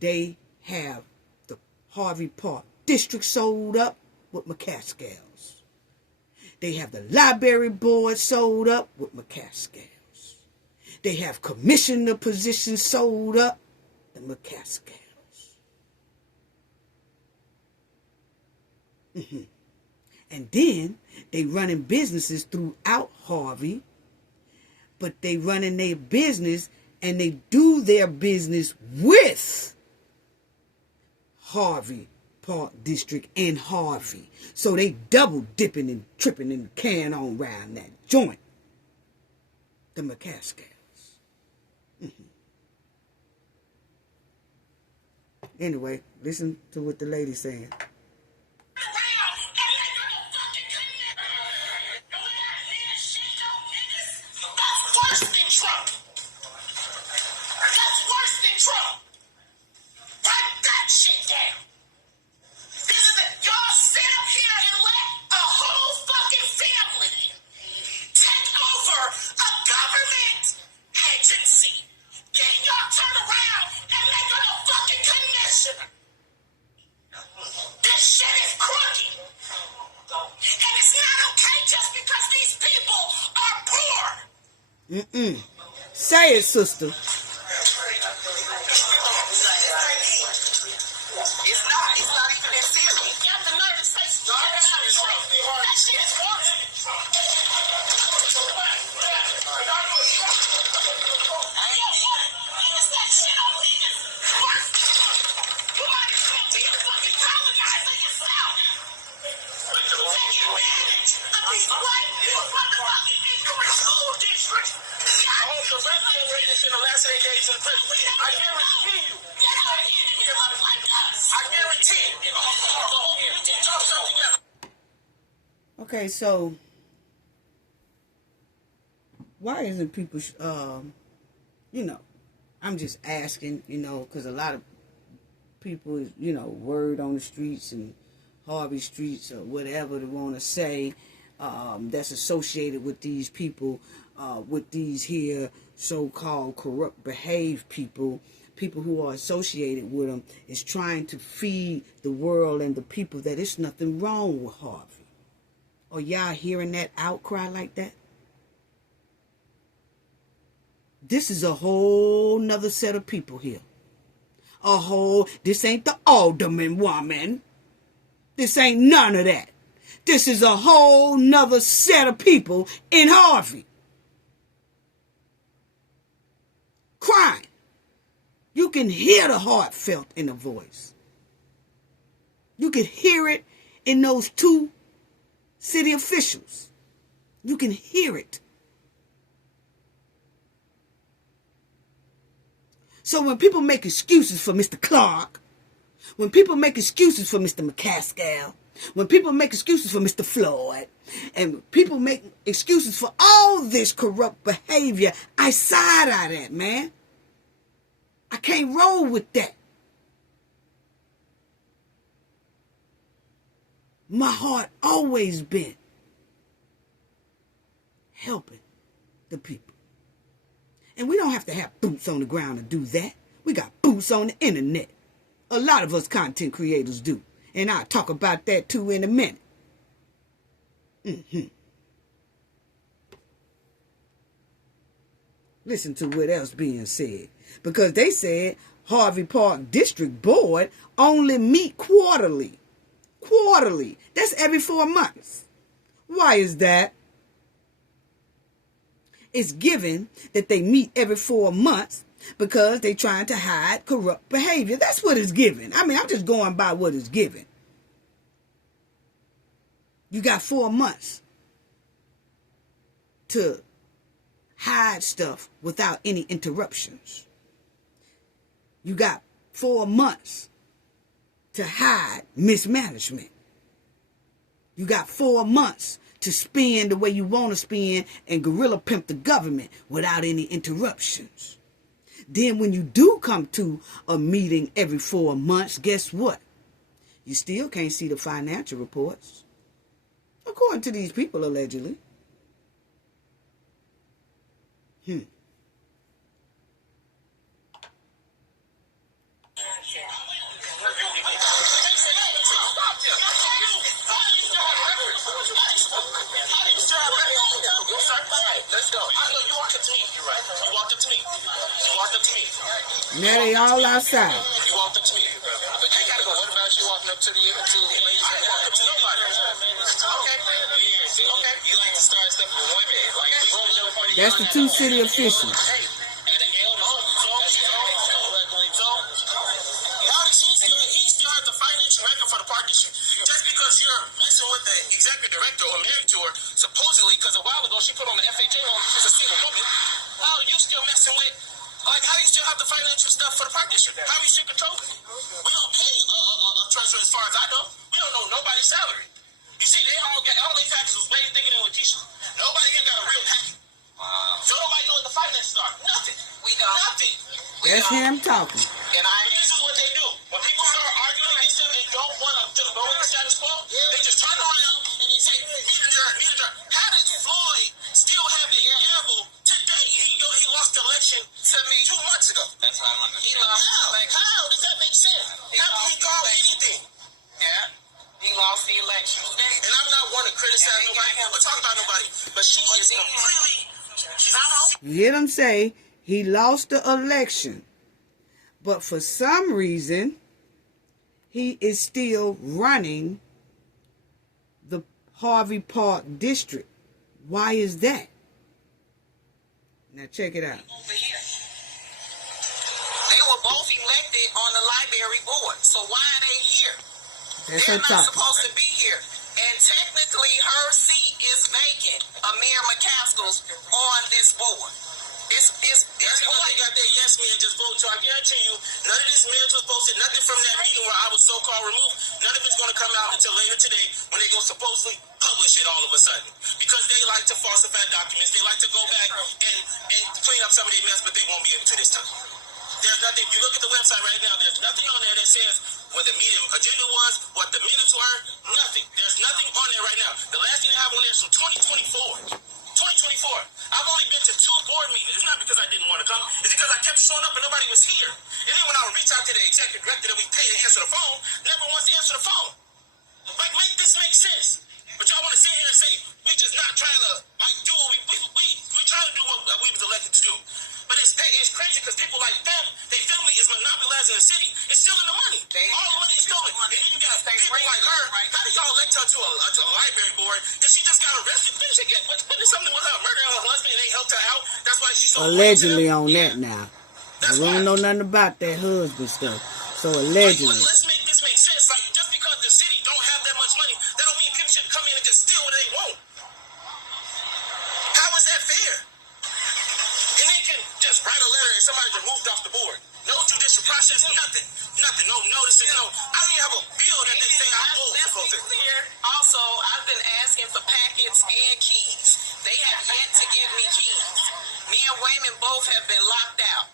They have the Harvey Park District sold up with McCaskills. They have the library board sold up with McCaskills. They have commissioner positions sold up, the McCaskills. And then they running businesses throughout Harvey, but they running their business and they do their business with Harvey Park District and Harvey. So they double dipping and tripping and carrying on around that joint. The McCaskills. Anyway, listen to what the lady's saying. Say it, sister. It's not even that serious. You have the nerve to say that shit is Okay, so why isn't people, I'm just asking, because a lot of people, word on the streets and Harvey streets or whatever they want to say, that's associated with these people, with these here so-called corrupt behaved people who are associated with them, is trying to feed the world and the people that it's nothing wrong with Harvey. Are y'all hearing that outcry like that? This is a whole nother set of people here. This ain't the alderman woman. This ain't none of that. This is a whole nother set of people in Harvey. Crying. You can hear the heartfelt in the voice. You can hear it in those two city officials. You can hear it. So when people make excuses for Mr. Clark, when people make excuses for Mr. McCaskill, when people make excuses for Mr. Floyd, and people make excuses for all this corrupt behavior, I side-eye that, man. I can't roll with that. My heart always been helping the people. And we don't have to have boots on the ground to do that. We got boots on the internet. A lot of us content creators do. And I'll talk about that too in a minute. Listen to what else being said. Because they said Harvey Park District Board only meet quarterly. Quarterly. That's every 4 months. Why is that? It's given that they meet every 4 months because they're trying to hide corrupt behavior. That's what it's given. I mean, I'm just going by what it's given. You got 4 months to hide stuff without any interruptions. You got 4 months to hide mismanagement. You got 4 months to spend the way you want to spend and guerrilla pimp the government without any interruptions. Then when you do come to a meeting every 4 months, guess what? You still can't see the financial reports. According to these people, allegedly. Let's go. You walked up to me. You're right. You walked up to me. You walked up to me. Now they all outside. You walked up to me. But you gotta go. What about you walking up to the ladies? I walked up to nobody. Okay. Okay. You like to start stuff with women. That's the two city officials. He still has the financial record for the park district. Just because you're messing with the executive director or married to her, supposedly, because a while ago she put on the FHA home, she's a single woman. How are you still messing with, like, how do you still have the financial stuff for the park district? How are you still controlling it? We don't pay a treasurer as far as I know. We don't know nobody's salary. You see, they all their taxes was way thicker than Letitia. Nobody here got a real package. So nobody know what the finances are. Nothing. We know. Nothing. That's him talking. But this is what they do. When people start arguing against them and don't want to go with the status quo, they just turn around and they say, meet adjourned. How does Floyd still have a gavel today? He lost the election 2 months ago. That's how I understand. He lost. Like, how does that make sense? How can he call anything? Yeah. He lost the election. And I'm not one to criticize nobody or talk about nobody, but she is completely... You hear them say he lost the election, but for some reason he is still running the Harvey Park District. Why is that? Now check it out. Over here. They were both elected on the library board, so why are they here? That's They're her not topic. supposed to be here. And technically, her seat is vacant. Amir McCaskill's on this board. It's boy got that yes man just vote. So I guarantee you, none of this minutes was posted. Nothing from that meeting where I was so-called removed. None of it's going to come out until later today when they go supposedly publish it all of a sudden. Because they like to falsify documents. They like to go back and clean up some of their mess, but they won't be able to this time. There's nothing. If you look at the website right now, there's nothing on there that says what the meeting agenda was, what the minutes were. Nothing. There's nothing on there right now. The last thing they have on there is from 2024. 2024. I've only been to 2 board meetings. It's not because I didn't want to come. It's because I kept showing up and nobody was here. And then when I would reach out to the executive director that we pay to answer the phone, never wants to answer the phone. Like, make this make sense. But y'all want to sit here and say we just not trying to like do what we trying to do what we was elected to do. But it's crazy because people like them, they family is monopolizing the city. It's stealing the money. All the money is stolen. And then you got people like her. How do y'all elect her to a library board? And she just got arrested. Didn't she get what is something with her murdering her husband and they helped her out? That's why she's so Allegedly on that now. I don't know nothing about that husband stuff. So allegedly. Let's make this make sense. Like, just because the city don't have that much money, that don't mean people should come in and just steal what they want. How is that fair? And they can just write a letter and somebody just moved off the board. No judicial process, nothing. Nothing. No notices, no. I don't even have a bill that they say I owe. Also, I've been asking for packets and keys. They have yet to give me keys. Me and Wayman both have been locked out.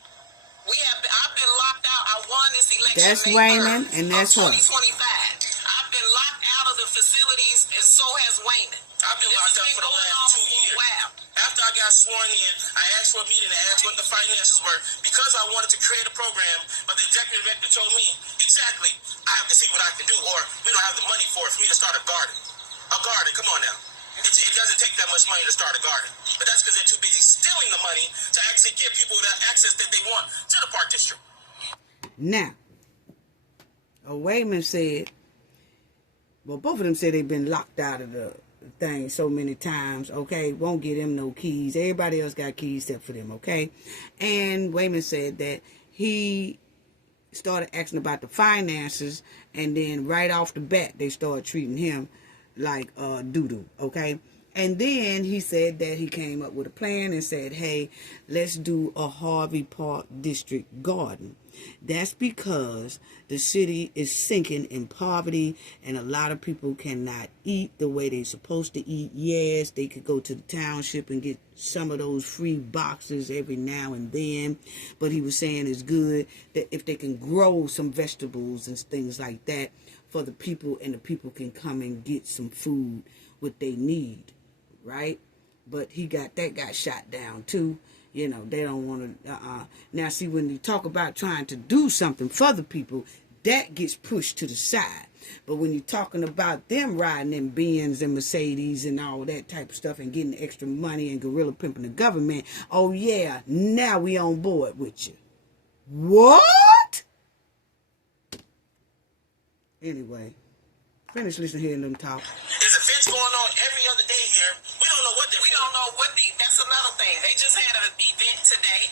I've been locked out. I won this election. That's Wayman and that's her. 2025. I've been locked out of the facilities, and so has Wayman. I've been locked out for the last 2 years. Wow. After I got sworn in, I asked for a meeting to ask what the finances were because I wanted to create a program, but the executive director told me exactly I have to see what I can do, or we don't have the money for me to start a garden. A garden, come on now. It doesn't take that much money to start a garden. But that's because they're too busy stealing the money to actually give people the access that they want to the park district. Now, Wayman said, well, both of them said they've been locked out of the thing so many times, okay? Won't get them no keys. Everybody else got keys except for them, okay? And Wayman said that he started asking about the finances, and then right off the bat, they started treating him like doo-doo, okay? And then he said that he came up with a plan and said, hey, let's do a Harvey Park District garden. That's because the city is sinking in poverty and a lot of people cannot eat the way they're supposed to eat. Yes, they could go to the township and get some of those free boxes every now and then. But he was saying it's good that if they can grow some vegetables and things like that for the people, and the people can come and get some food, what they need, right? But that got shot down too. You know, they don't want to. Now, see, when you talk about trying to do something for the people, that gets pushed to the side. But when you're talking about them riding in Benz and Mercedes and all that type of stuff and getting extra money and gorilla pimping the government, oh yeah, now we on board with you. What? Anyway, finish listening here and them talk. There's events going on every other day here. We don't know what that's another thing. They just had an event today.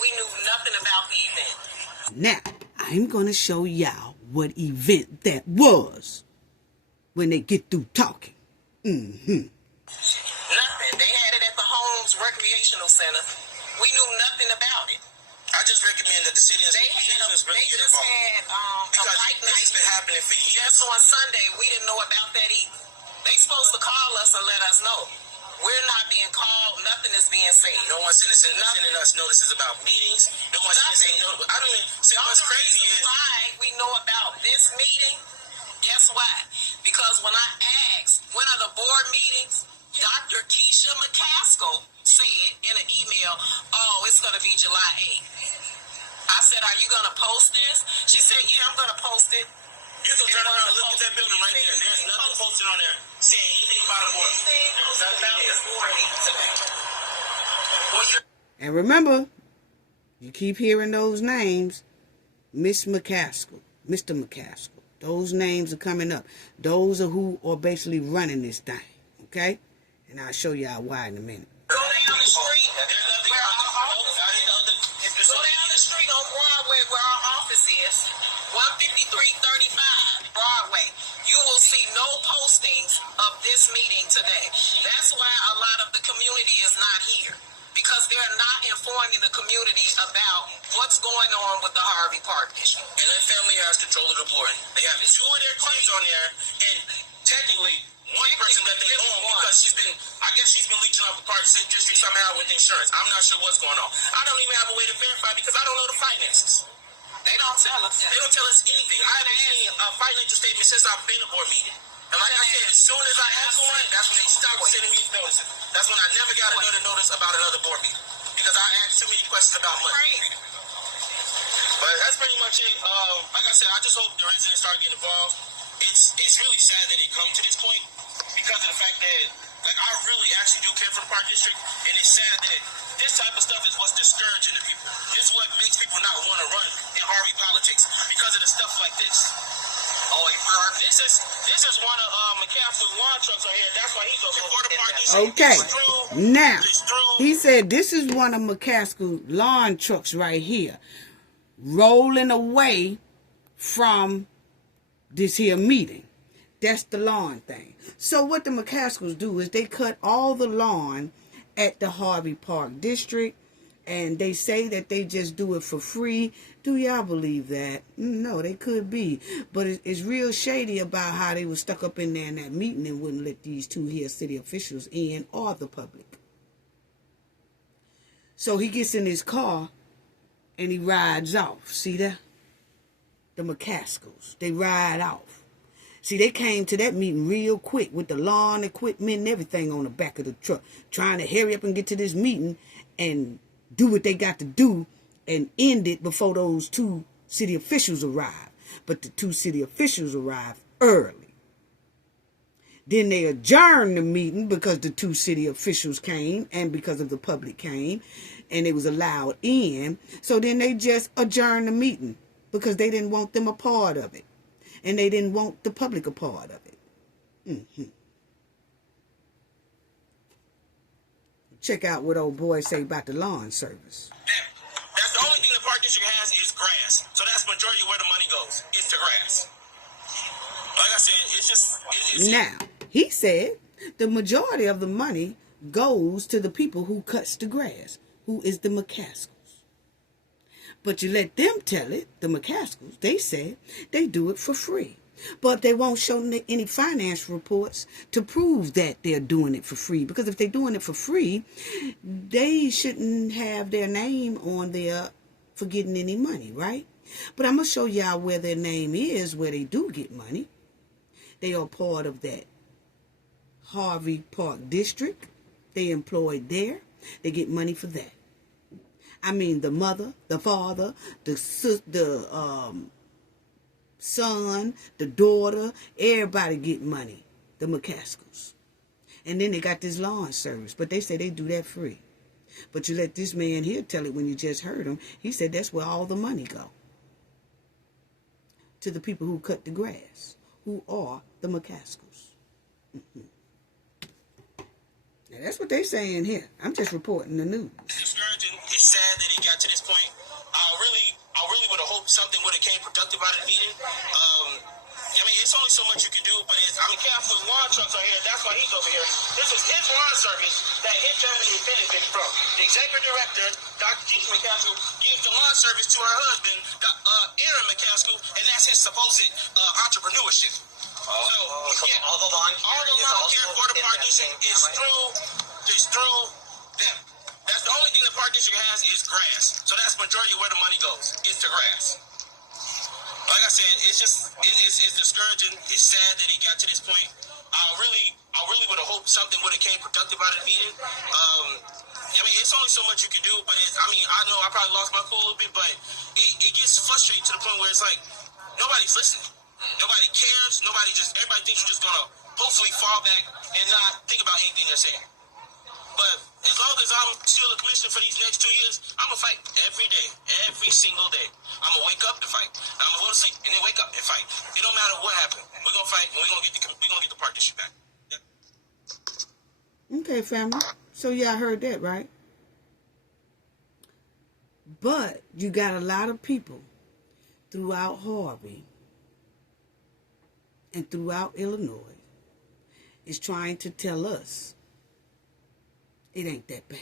We knew nothing about the event. Now, I'm going to show y'all what event that was when they get through talking. Nothing. They had it at the Holmes Recreational Center. We knew nothing about it. I just recommend that the city They just had a fight night. This has been happening for years. Just on Sunday, we didn't know about that either. They supposed to call us and let us know. We're not being called. Nothing is being said. No one's sending us notices about meetings. No one's sending notices. I don't even see what's crazy is why we know about this meeting. Guess why? Because when I asked when are the board meetings, Dr. Keisha McCaskill said in an email, "Oh, it's going to be July 8th." I said, "Are you going to post this?" She said, "Yeah, I'm going to post it." you can turn around and look at that building right there. There's nothing posted on there saying anything about a board. There's nothing there. And remember, you keep hearing those names, Miss McCaskill, Mr. McCaskill. Those names are coming up. Those are who are basically running this thing, okay? And I'll show y'all why in a minute. Go down the street. Go down the street on Broadway where our office is, 15335 Broadway. You will see no postings of this meeting today. That's why a lot of the community is not here, because they're not informing the community about what's going on with the Harvey Park District. And that family has control of the board. They have two of their claims on there, and technically one person that they own, because I guess she's been leeching off the Park District somehow with insurance. I'm not sure what's going on. I don't even have a way to verify because I don't know the finances. They don't tell us. They don't tell us anything. I haven't seen a financial statement since I've been to board meeting. And like I said, as soon as I asked for one, that's when they stopped sending me these notices. That's when I never got another notice about another board meeting, because I asked too many questions about money. But that's pretty much it. Like I said, I just hope the residents start getting involved. It's really sad that it come to this point because of the fact that, like, I really actually do care for the Park District, and it's sad that this type of stuff is what's discouraging the people. This is what makes people not want to run in Harvey politics, because of the stuff like this. Oh, this is one of McCaffrey's lawn trucks right here. That's why he goes before the Park District. Okay, now, he said this is one of McCaskill's lawn trucks right here, rolling away from this here meeting. That's the lawn thing. So what the McCaskills do is they cut all the lawn at the Harvey Park District, and they say that they just do it for free. Do y'all believe that? No, they could be. But it's real shady about how they were stuck up in there in that meeting and wouldn't let these two here city officials in, or the public. So he gets in his car and he rides off. See that? The McCaskills, they ride off. See, they came to that meeting real quick with the lawn equipment and everything on the back of the truck, trying to hurry up and get to this meeting and do what they got to do and end it before those two city officials arrive. But the two city officials arrived early. Then they adjourned the meeting because the two city officials came and because of the public came and it was allowed in. So then they just adjourned the meeting because they didn't want them a part of it. And they didn't want the public a part of it. Check out what old boy say about the lawn service. That's the only thing the Park District has is grass. So that's majority of where the money goes, is to grass. Like I said, it's just... Now, he said the majority of the money goes to the people who cuts the grass, who is the McCaskills. But you let them tell it, the McCaskills, they said they do it for free. But they won't show any finance reports to prove that they're doing it for free. Because if they're doing it for free, they shouldn't have their name on there for getting any money, right? But I'm going to show y'all where their name is, where they do get money. They are part of that Harvey Park District. They employed there. They get money for that. I mean, the mother, the father, the son, the daughter, everybody get money. The McCaskills. And then they got this lawn service, but they say they do that free. But you let this man here tell it when you just heard him. He said that's where all the money go. To the people who cut the grass, who are the McCaskills. Now, that's what they saying here. I'm just reporting the news. Discouraging. It's sad that it got to this point. I really would have hoped something would have came productive out of the meeting. I mean, it's only so much you can do, but Casper's lawn trucks are here. That's why he's over here. This is his lawn service that his family is benefiting from. The executive director, Dr. Keith McCaskill, gives the lawn service to her husband, Aaron McCaskill, and that's his supposed entrepreneurship. All the lawn care for the Park District is through them. That's the only thing the Park District has is grass. So that's the majority of where the money goes, is to grass. Like I said, it's discouraging. It's sad that it got to this point. I really would have hoped something would have came productive out of the meeting. I mean, it's only so much you can do, but I know I probably lost my cool a little bit, but it gets frustrating to the point where it's like nobody's listening. Nobody cares. Everybody thinks you're just gonna hopefully fall back and not think about anything they're saying. But as long as I'm still a commissioner for these next 2 years, I'm going to fight every day, every single day. I'm going to wake up and fight. I'm going to go to sleep and then wake up and fight. It don't matter what happened. We're going to fight and we're going to get the Park District back. Yeah. Okay, family. So y'all heard that, right? But you got a lot of people throughout Harvey and throughout Illinois is trying to tell us it ain't that bad.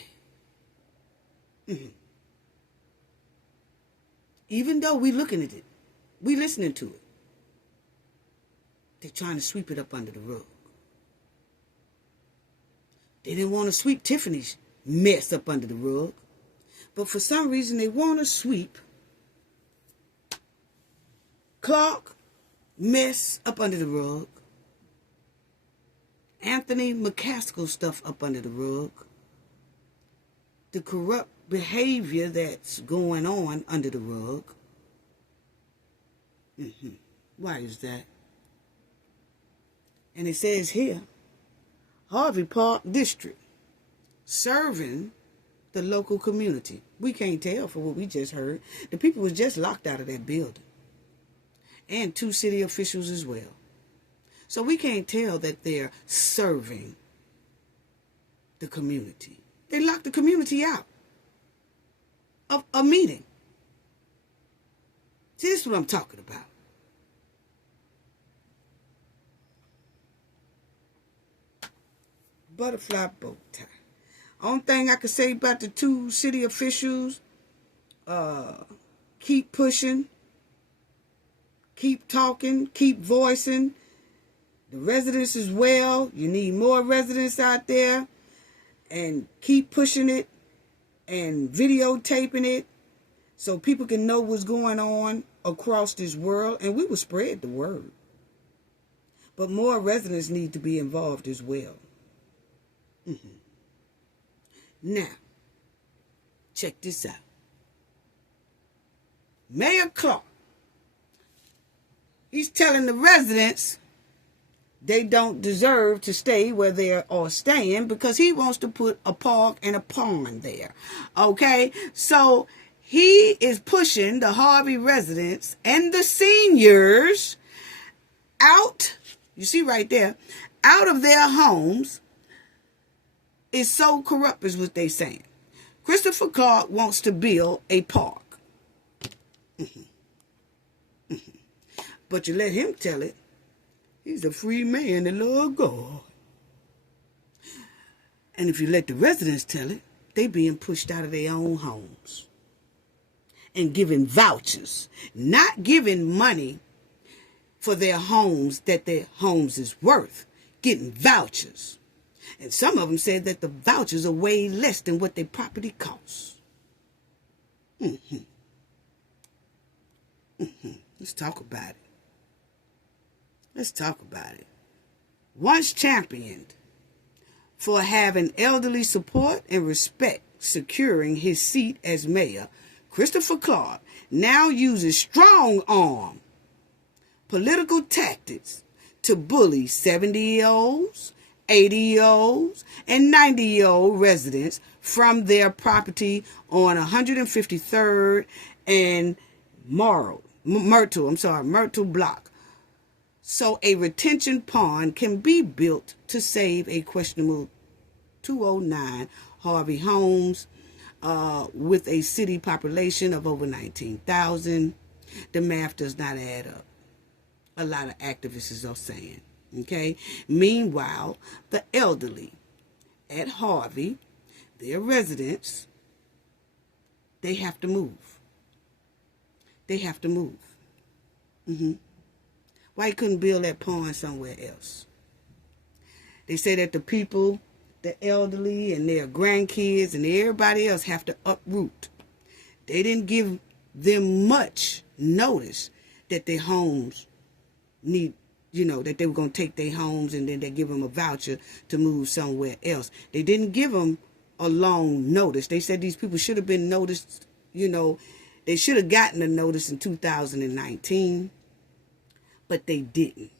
Even though we looking at it, we listening to it, they're trying to sweep it up under the rug. They didn't want to sweep Tiffany's mess up under the rug, but for some reason they want to sweep Clark mess up under the rug, Anthony McCaskill stuff up under the rug, the corrupt behavior that's going on under the rug. Why is that? And it says here, Harvey Park District, serving the local community. We can't tell for what we just heard. The people was just locked out of that building. And 2 city officials as well. So we can't tell that they're serving the community. They locked the community out of a meeting. See, this is what I'm talking about. Butterfly bow tie. Only thing I can say about the 2 city officials, keep pushing, keep talking, keep voicing. The residents as well. You need more residents out there. And keep pushing it and videotaping it so people can know what's going on across this world. And we will spread the word. But more residents need to be involved as well. Now, check this out. Mayor Clark, he's telling the residents they don't deserve to stay where they are staying because he wants to put a park and a pond there. Okay? So he is pushing the Harvey residents and the seniors out, you see right there, out of their homes. Is so corrupt is what they're saying. Christopher Clark wants to build a park. But you let him tell it. He's a free man that loves God. And if you let the residents tell it, they being pushed out of their own homes. And giving vouchers. Not giving money for their homes that their homes is worth. Getting vouchers. And some of them said that the vouchers are way less than what their property costs. Let's talk about it. Let's talk about it. Once championed for having elderly support and respect securing his seat as mayor, Christopher Clark now uses strong arm political tactics to bully 70-year-olds, 80-year-olds, and 90-year-old residents from their property on 153rd and Myrtle block. So a retention pond can be built to save a questionable 209 Harvey homes with a city population of over 19,000. The math does not add up. A lot of activists are saying. Okay. Meanwhile, the elderly at Harvey, their residents, they have to move. They have to move. Why you couldn't build that pond somewhere else? They say that the people, the elderly and their grandkids and everybody else have to uproot. They didn't give them much notice that their homes need, that they were going to take their homes and then they give them a voucher to move somewhere else. They didn't give them a long notice. They said these people should have been noticed, they should have gotten a notice in 2019, but they didn't.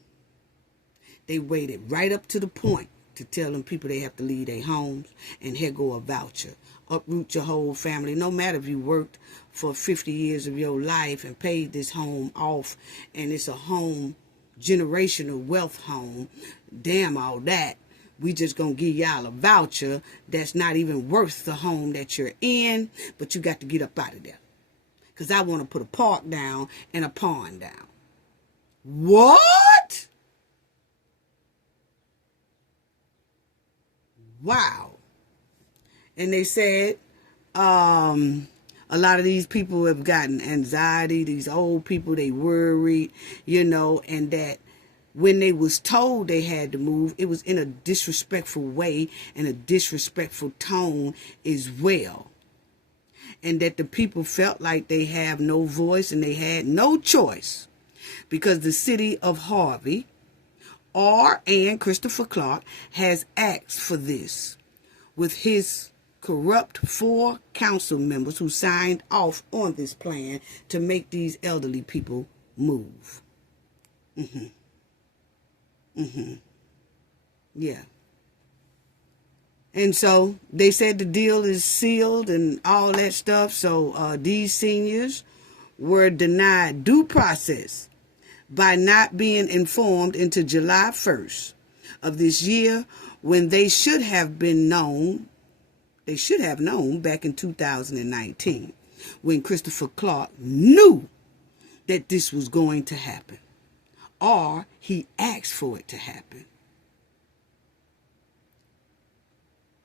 They waited right up to the point to tell them people they have to leave their homes, and here go a voucher. Uproot your whole family. No matter if you worked for 50 years of your life and paid this home off, and it's a home, generational wealth home, damn all that. We just gonna give y'all a voucher that's not even worth the home that you're in, but you got to get up out of there. Because I want to put a park down and a pond down. What? Wow. And they said a lot of these people have gotten anxiety. These old people, they worried, and that when they was told they had to move, it was in a disrespectful way and a disrespectful tone as well. And that the people felt like they have no voice and they had no choice because the city of Harvey and Christopher Clark has asked for this with his corrupt 4 council members who signed off on this plan to make these elderly people move. Yeah. And so they said the deal is sealed and all that stuff. So these seniors were denied due process by not being informed until July 1st of this year, when they should have known back in 2019, when Christopher Clark knew that this was going to happen, or he asked for it to happen.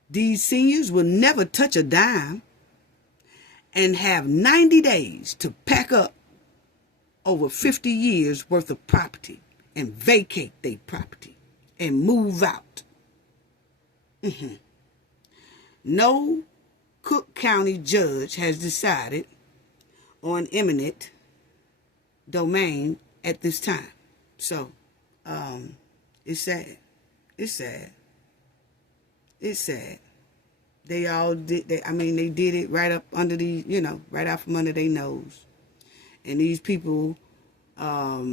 These seniors will never touch a dime and have 90 days to pack up over 50 years worth of property and vacate their property and move out. No Cook County judge has decided on eminent domain at this time. So, it's sad. It's sad. It's sad. They all did. They did it right up under right out from under their nose. And these people, a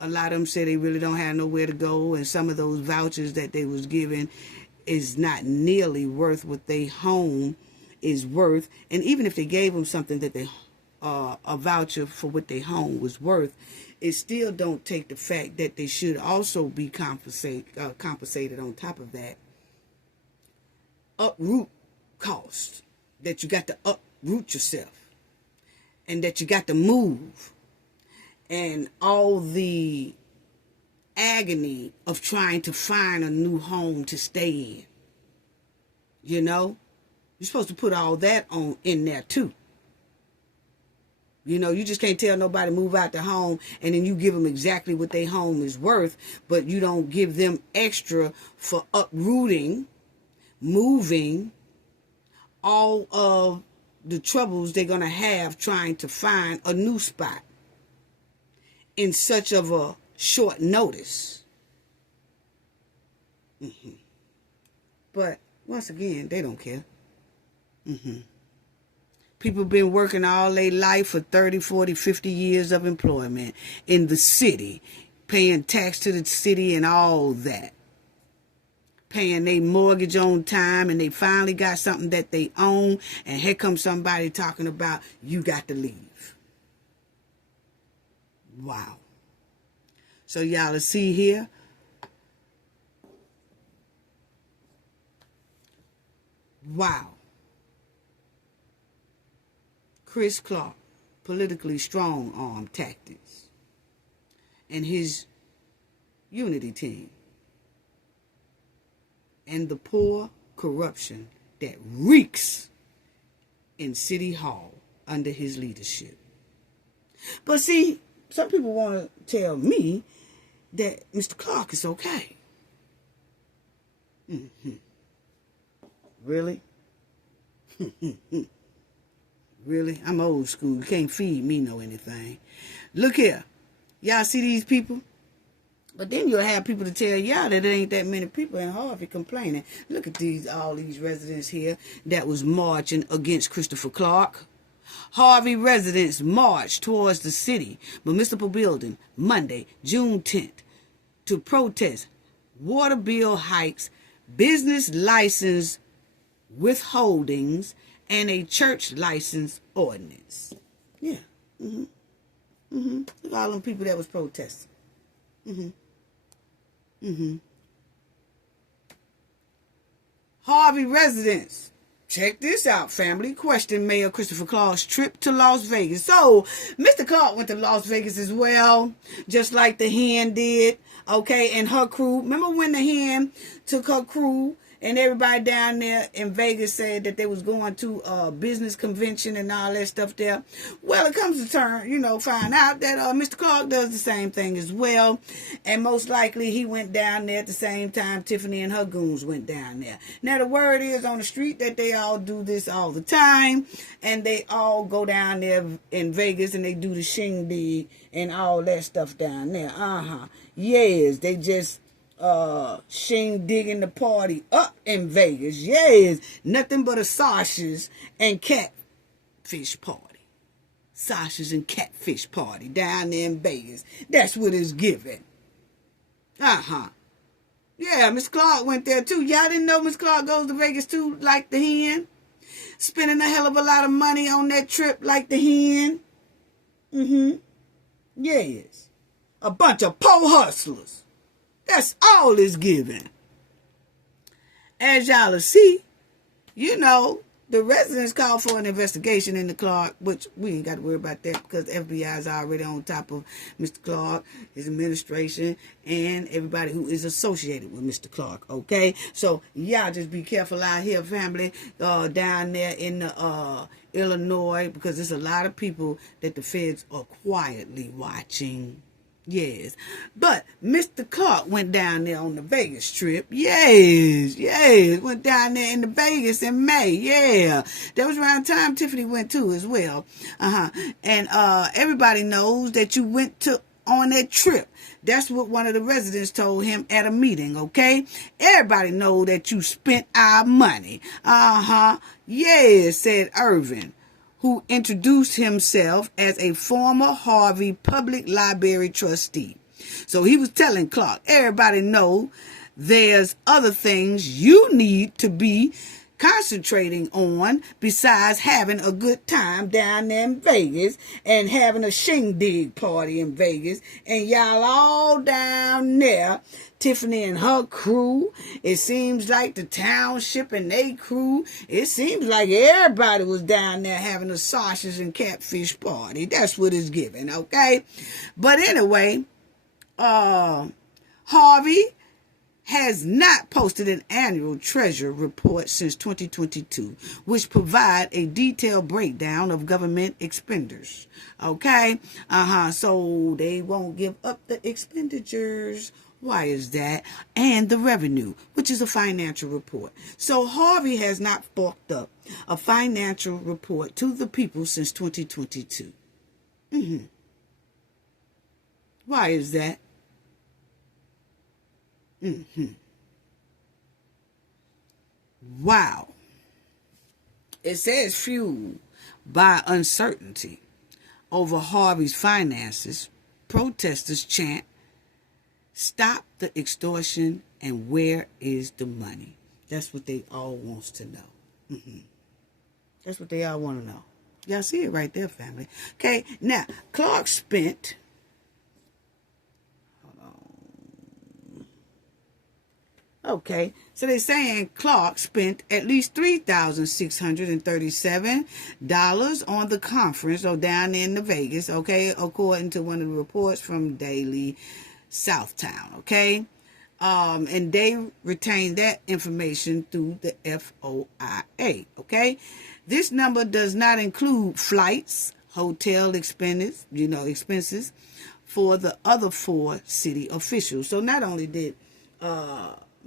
lot of them say they really don't have nowhere to go, and some of those vouchers that they was given is not nearly worth what their home is worth. And even if they gave them something that a voucher for what their home was worth, it still don't take the fact that they should also be compensated on top of that. Uproot costs, that you got to uproot yourself, and that you got to move, and all the agony of trying to find a new home to stay in. You're supposed to put all that in there too. You just can't tell nobody move out the home and then you give them exactly what their home is worth, but you don't give them extra for uprooting, moving, all of the troubles they're going to have trying to find a new spot in such of a short notice. But once again, they don't care. People been working all their life for 30, 40, 50 years of employment in the city, paying tax to the city and all that. Paying their mortgage on time, and they finally got something that they own, and here comes somebody talking about, you got to leave. Wow. So y'all see here, wow. Chris Clark, politically strong-arm tactics, and his unity team, and the poor corruption that reeks in City Hall under his leadership. But see, some people want to tell me that Mr. Clark is okay. Really? Really? I'm old school. You can't feed me no anything. Look here. Y'all see these people? But then you'll have people to tell y'all that there ain't that many people in Harvey complaining. Look at all these residents here that was marching against Christopher Clark. Harvey residents marched towards the city municipal building Monday, June 10th, to protest water bill hikes, business license withholdings, and a church license ordinance. Yeah. Look at all them people that was protesting. Harvey residents, check this out, family. Question Mayor Christopher Clark's trip to Las Vegas. So, Mr. Clark went to Las Vegas as well, just like the hen did, okay, and her crew. Remember when the hen took her crew and everybody down there in Vegas said that they was going to a business convention and all that stuff there? Well, it comes to find out that Mr. Clark does the same thing as well. And most likely he went down there at the same time Tiffany and her goons went down there. Now, the word is on the street that they all do this all the time. And they all go down there in Vegas and they do the shindig and all that stuff down there. Yes, they just digging the party up in Vegas. Yes, nothing but a sausage and catfish party. Sausage and catfish party down there in Vegas. That's what it's giving. Yeah, Miss Clark went there too. Y'all didn't know Miss Clark goes to Vegas too, like the hen? Spending a hell of a lot of money on that trip like the hen. Yes. A bunch of poor hustlers. That's all it's giving. As y'all will see, the residents called for an investigation into Clark, which we ain't got to worry about that because the FBI is already on top of Mr. Clark, his administration, and everybody who is associated with Mr. Clark, okay? So, y'all just be careful out here, family, down there in Illinois, because there's a lot of people that the feds are quietly watching. Yes. But Mr. Clark went down there on the Vegas trip. Yes. Went down there in the Vegas in May. Yeah. That was around the time Tiffany went too as well. And everybody knows that you went on that trip. That's what one of the residents told him at a meeting, okay? Everybody know that you spent our money. Yes, said Irvin, who introduced himself as a former Harvey Public Library trustee. So he was telling Clark, everybody know there's other things you need to be concentrating on besides having a good time down there in Vegas and having a shindig party in Vegas. And y'all all down there, Tiffany and her crew, it seems like the township and they crew, it seems like everybody was down there having a sausage and catfish party. That's what it's giving, okay? But anyway, Harvey has not posted an annual treasury report since 2022, which provide a detailed breakdown of government expenditures. Okay? So they won't give up the expenditures. Why is that? And the revenue, which is a financial report. So Harvey has not forked up a financial report to the people since 2022. Why is that? Wow. It says fueled by uncertainty over Harvey's finances, protesters chant, "Stop the extortion and where is the money?" That's what they all wants to know. That's what they all want to know. Y'all see it right there, family. Okay, now, Clark spent... Okay, so they're saying Clark spent at least $3,637 on the conference, or down in the Vegas, okay, according to one of the reports from Daily Southtown, okay? And they retained that information through the FOIA, okay? This number does not include flights, hotel expenses for the other 4 city officials. So not only did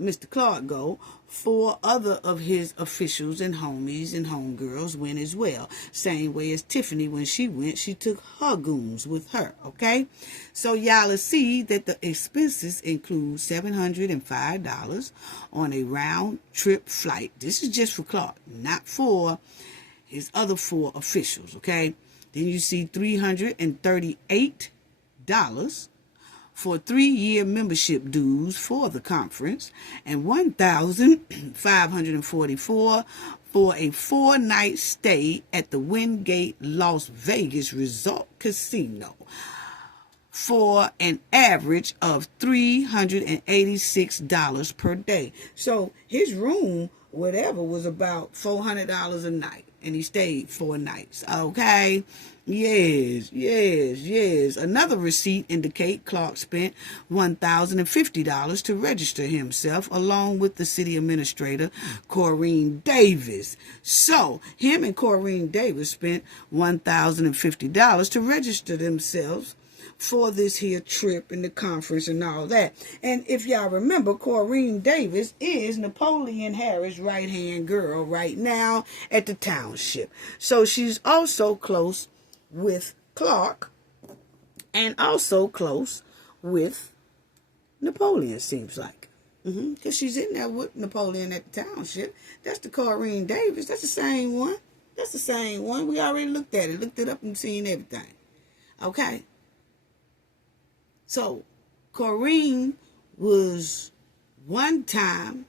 Mr. Clark go, 4 other of his officials and homies and homegirls went as well. Same way as Tiffany, when she went, she took her goons with her, okay? So y'all will see that the expenses include $705 on a round-trip flight. This is just for Clark, not for his other 4 officials, okay? Then you see $338 for 3-year membership dues for the conference, and $1,544 for a 4-night stay at the Wingate Las Vegas Resort Casino for an average of $386 per day. So his room, whatever, was about $400 a night, and he stayed 4 nights, okay? Yes. Another receipt indicate Clark spent $1,050 to register himself along with the city administrator, Corrine Davis. So him and Corrine Davis spent $1,050 to register themselves for this here trip and the conference and all that. And if y'all remember, Corrine Davis is Napoleon Harris' right-hand girl right now at the township. So she's also close with Clark and also close with Napoleon, seems like. Because she's in there with Napoleon at the township. That's the Corrine Davis. That's the same one. We already looked at it. Looked it up and seen everything. Okay. So, Corrine was one time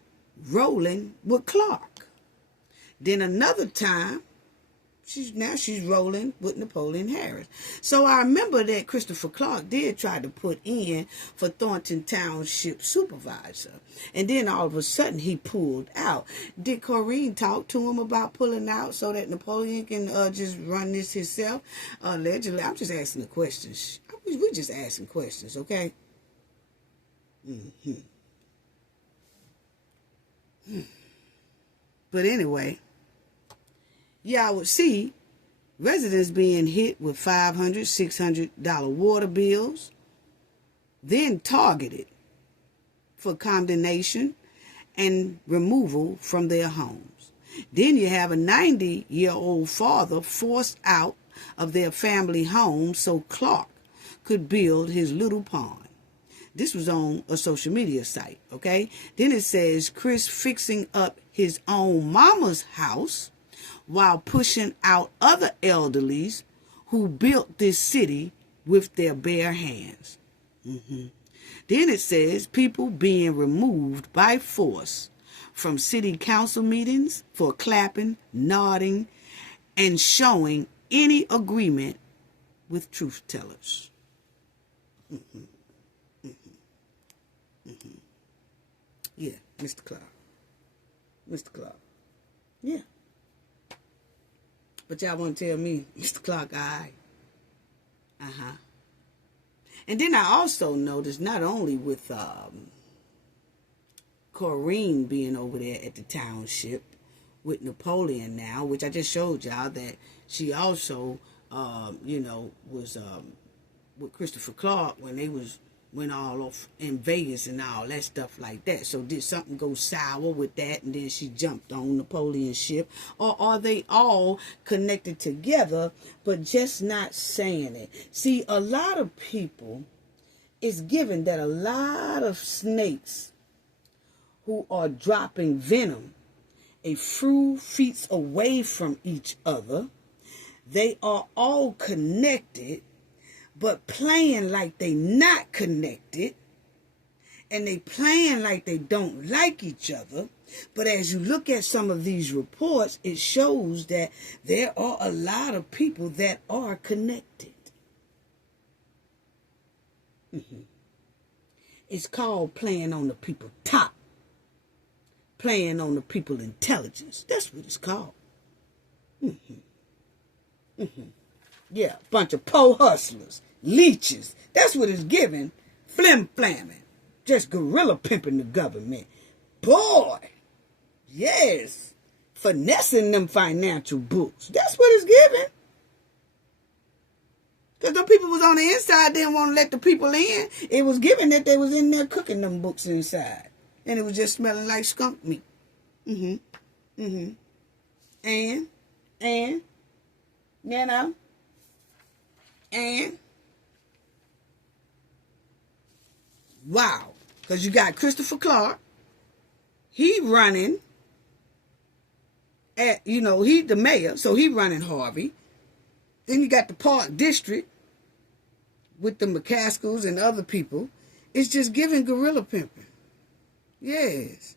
rolling with Clark. Then another time, she's rolling with Napoleon Harris. So I remember that Christopher Clark did try to put in for Thornton Township supervisor. And then all of a sudden he pulled out. Did Corrine talk to him about pulling out so that Napoleon can just run this himself? Allegedly. I'm just asking the questions. We're just asking questions, okay? But anyway, y'all would see residents being hit with $500, $600 water bills, then targeted for condemnation and removal from their homes. Then you have a 90-year-old father forced out of their family home so Clark could build his little pond. This was on a social media site, okay? Then it says Chris fixing up his own mama's house while pushing out other elderlies who built this city with their bare hands. Then it says people being removed by force from city council meetings for clapping, nodding, and showing any agreement with truth tellers. Yeah, Mr. Clark. Yeah. But y'all want to tell me, Mr. Clark, all right. And then I also noticed, not only with Corrine being over there at the township with Napoleon now, which I just showed y'all that she also, was with Christopher Clark when they went all off in Vegas and all that stuff like that. So did something go sour with that and then she jumped on Napoleon's ship? Or are they all connected together but just not saying it? See, a lot of people, it's given that a lot of snakes who are dropping venom a few feet away from each other. They are all connected, but playing like they not connected. And they playing like they don't like each other. But as you look at some of these reports, it shows that there are a lot of people that are connected. It's called playing on the people top. Playing on the people intelligence. That's what it's called. Yeah, bunch of po hustlers, leeches. That's what it's giving. Flim-flamming. Just gorilla pimping the government. Boy, yes. Finessing them financial books. That's what it's giving. Because the people was on the inside didn't want to let the people in. It was given that they was in there cooking them books inside. And it was just smelling like skunk meat. And, you know, and, wow. Because you got Christopher Clark. He running at, he the mayor, so he running Harvey. Then you got the Park District with the McCaskills and other people. It's just giving gorilla pimping. Yes.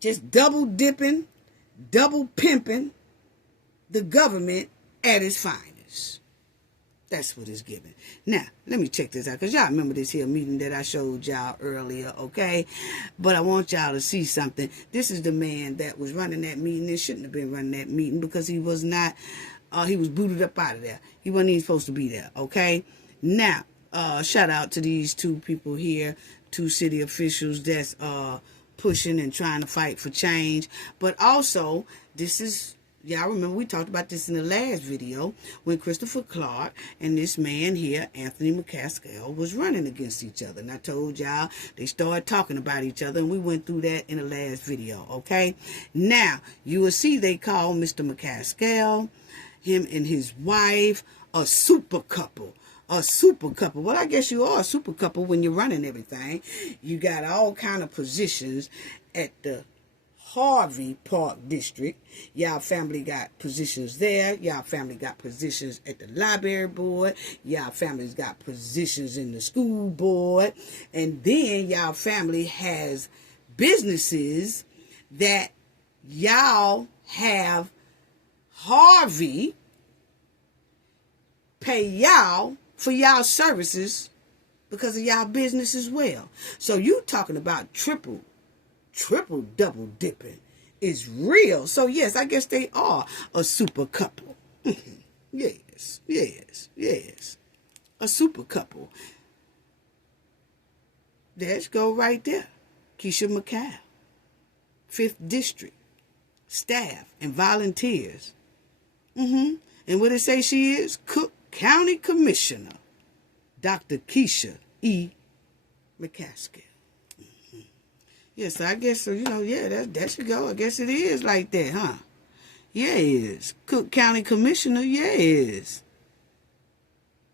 Just double dipping, double pimping the government at its finest. That's what it's giving. Now, let me check this out, because y'all remember this here meeting that I showed y'all earlier, okay? But I want y'all to see something. This is the man that was running that meeting. It shouldn't have been running that meeting because he was not, he was booted up out of there. He wasn't even supposed to be there, okay? Now, shout out to these two people here, two city officials that's pushing and trying to fight for change. But also, this is... Y'all remember we talked about this in the last video when Christopher Clark and this man here, Anthony McCaskill, was running against each other. And I told y'all they started talking about each other, and we went through that in the last video, okay? Now, you will see they call Mr. McCaskill, him and his wife, a super couple. A super couple. Well, I guess you are a super couple when you're running everything. You got all kind of positions at the Harvey Park District. Y'all family got positions there. Y'all family got positions at the library board. Y'all families got positions in the school board. And then y'all family has businesses that y'all have Harvey pay y'all for y'all services because of y'all business as well. So you talking about triple double dipping is real. So yes, I guess they are a super couple. Yes. A super couple. Let's go right there. Keisha McCall, 5th District, staff and volunteers. And what it say she is? Cook County Commissioner, Dr. Keisha E. McCaskill. Yes, I guess so. Yeah, that should go. I guess it is like that, huh? Yes. Cook County Commissioner, yes.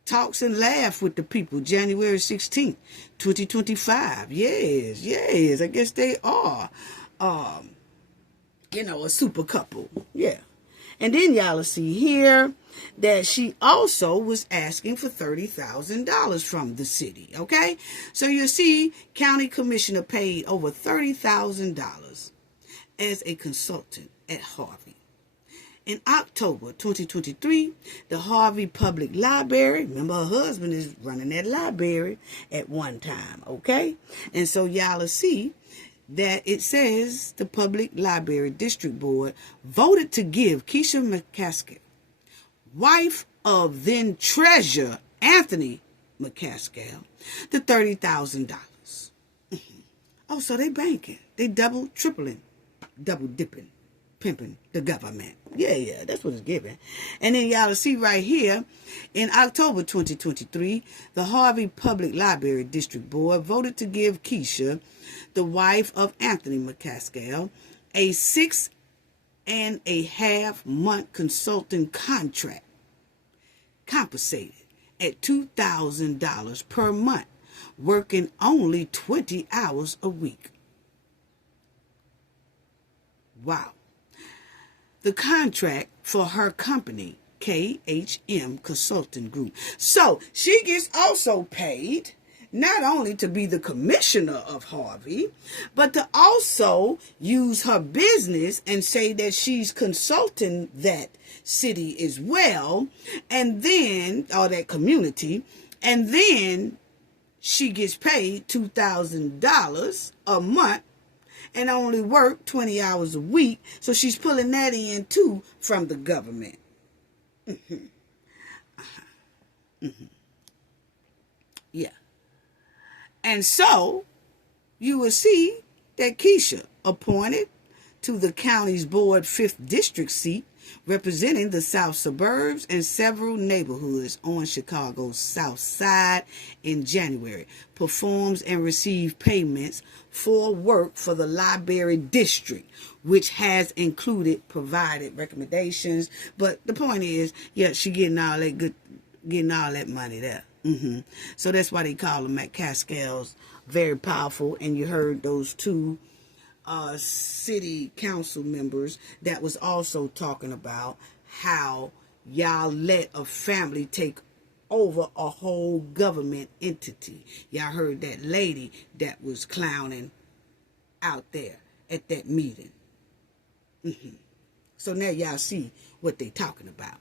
Talks and laugh with the people, January 16th, 2025. Yes. I guess they are, a super couple. Yeah. And then y'all will see here that she also was asking for $30,000 from the city, okay? So you'll see county commissioner paid over $30,000 as a consultant at Harvey. In October 2023, the Harvey Public Library, remember her husband is running that library at one time, okay? And so y'all will see that it says the Public Library District Board voted to give Keisha McCaskill, wife of then Treasurer Anthony McCaskill, the $30,000. Oh, so they banking. They double, tripling, double dipping, pimping the government. Yeah, that's what it's giving. And then y'all see right here, in October 2023, the Harvey Public Library District Board voted to give Keisha, the wife of Anthony McCaskill, a 6.5-month consulting contract, compensated at $2,000 per month working only 20 hours a week. Wow. The contract for her company, KHM Consulting Group. So she gets also paid not only to be the commissioner of Harvey, but to also use her business and say that she's consulting that city as well, and then, or that community, and then she gets paid $2,000 a month and only work 20 hours a week. So she's pulling that in too from the government. Yeah. And so you will see that Keisha appointed to the county's board 5th district seat, representing the south suburbs and several neighborhoods on Chicago's south side in January, performs and receives payments for work for the library district, which has included provided recommendations. But the point is, yeah, she getting all that money there. So that's why they call them McCaskills very powerful. And you heard those two city council members that was also talking about how y'all let a family take over a whole government entity. Y'all heard that lady that was clowning out there at that meeting. So now y'all see what they talking about.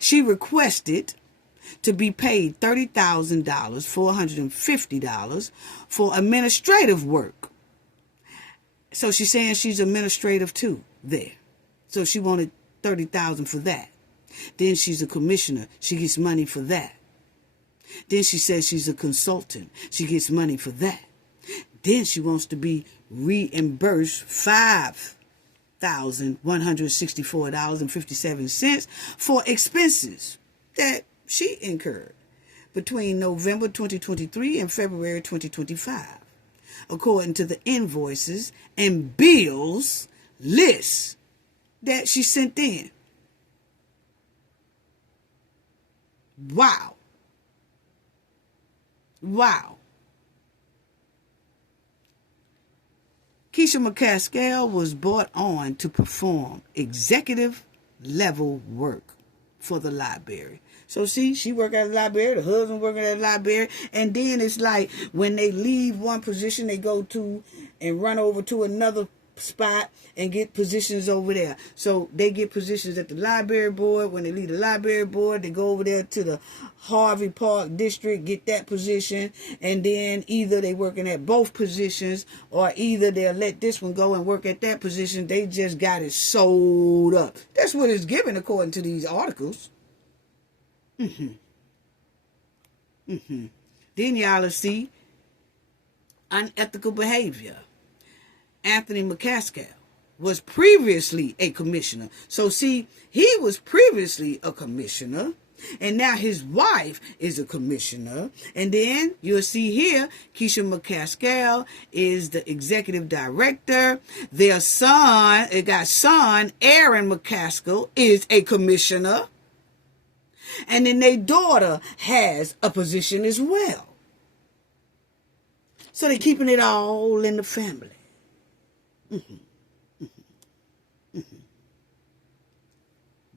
She requested to be paid $30,000, $450 for administrative work. So she's saying she's administrative too there. So she wanted $30,000 for that. Then she's a commissioner. She gets money for that. Then she says she's a consultant. She gets money for that. Then she wants to be reimbursed $5,164.57 for expenses that she incurred between November 2023 and February 2025, according to the invoices and bills list that she sent in. Wow. Keisha McCaskill was brought on to perform executive level work for the library. So see, she work at the library, the husband working at the library, and then it's like when they leave one position, they go to and run over to another spot and get positions over there. So they get positions at the library board. When they leave the library board, they go over there to the Harvey Park District, get that position, and then either they working at both positions, or either they'll let this one go and work at that position. They just got it sold up. That's what it's given according to these articles. Then y'all will see unethical behavior. Anthony McCaskill was previously a commissioner. So see, he was previously a commissioner, and now his wife is a commissioner. And then you'll see here, Keisha McCaskill is the executive director. Their son, Aaron McCaskill, is a commissioner. And then their daughter has a position as well. So they're keeping it all in the family.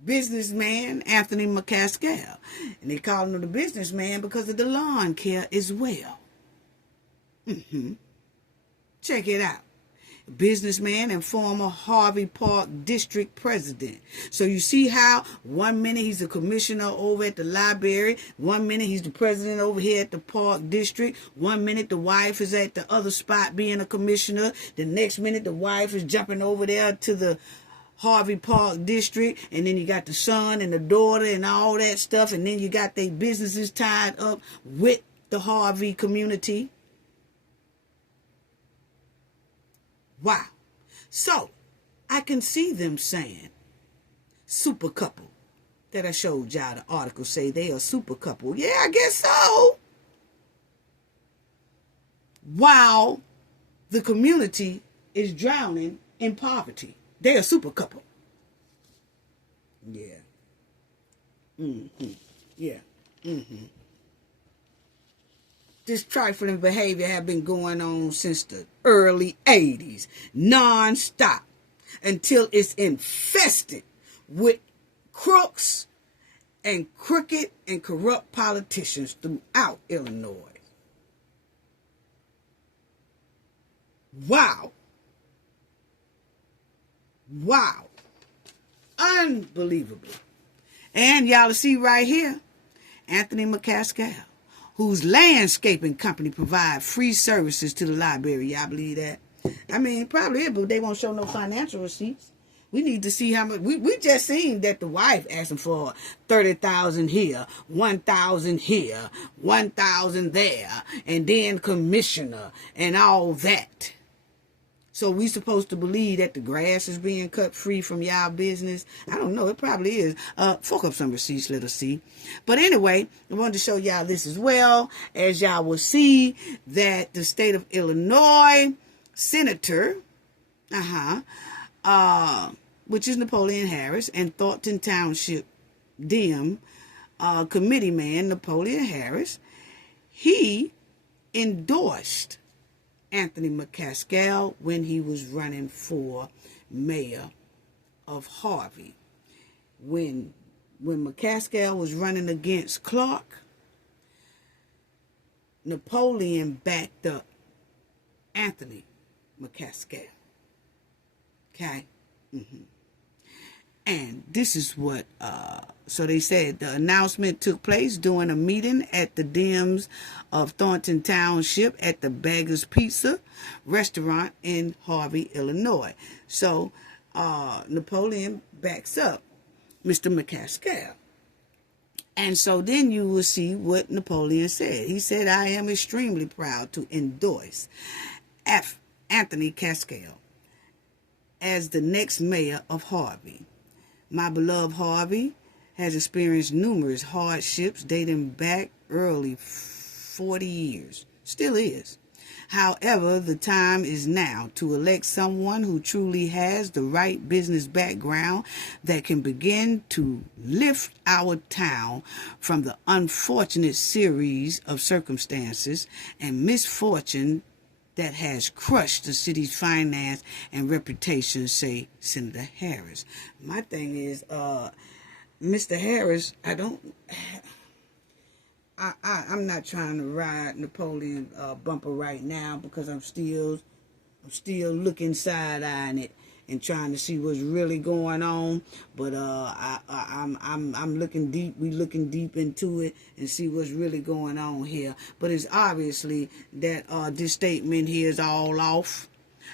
Businessman Anthony McCaskill. And they call him the businessman because of the lawn care as well. Check it out. Businessman and former Harvey Park District president. So you see how 1 minute he's a commissioner over at the library, 1 minute he's the president over here at the Park District, 1 minute the wife is at the other spot being a commissioner, the next minute the wife is jumping over there to the Harvey Park District, and then you got the son and the daughter and all that stuff, and then you got their businesses tied up with the Harvey community. Wow. So, I can see them saying, super couple. That I showed y'all the article say they are super couple. Yeah, I guess so. While the community is drowning in poverty. They are super couple. Yeah. Yeah. this trifling behavior have been going on since the early 80s, non-stop, until it's infested with crooks and crooked and corrupt politicians throughout Illinois. Wow. Wow. Unbelievable. And y'all see right here, Anthony McCaskill, whose landscaping company provide free services to the library. Y'all believe that? I mean, probably it, but they won't show no financial receipts. We need to see how much. We just seen that the wife asking for 30,000 here, 1,000 here, 1,000 there, and then commissioner and all that. So we supposed to believe that the grass is being cut free from y'all business? I don't know. It probably is. Fork up some receipts, let us see. But anyway, I wanted to show y'all this as well. As y'all will see that the state of Illinois Senator, which is Napoleon Harris, and Thornton Township Dem committee man Napoleon Harris, he endorsed Anthony McCaskill when he was running for mayor of Harvey. When McCaskill was running against Clark, Napoleon backed up Anthony McCaskill. Okay? And this is what, so they said the announcement took place during a meeting at the Dems of Thornton Township at the Bagger's Pizza restaurant in Harvey, Illinois. So Napoleon backs up Mr. McCaskill. And so then you will see what Napoleon said. He said, I am extremely proud to endorse Anthony McCaskill as the next mayor of Harvey. My beloved Harvey has experienced numerous hardships dating back early 40 years. Still is. However, the time is now to elect someone who truly has the right business background that can begin to lift our town from the unfortunate series of circumstances and misfortune that has crushed the city's finance and reputation, say Senator Harris. My thing is, Mr. Harris, I'm not trying to ride Napoleon bumper right now because I'm still looking side-eyeing it and trying to see what's really going on. But I'm looking deep. We looking deep into it and see what's really going on here. But it's obviously that this statement here is all off.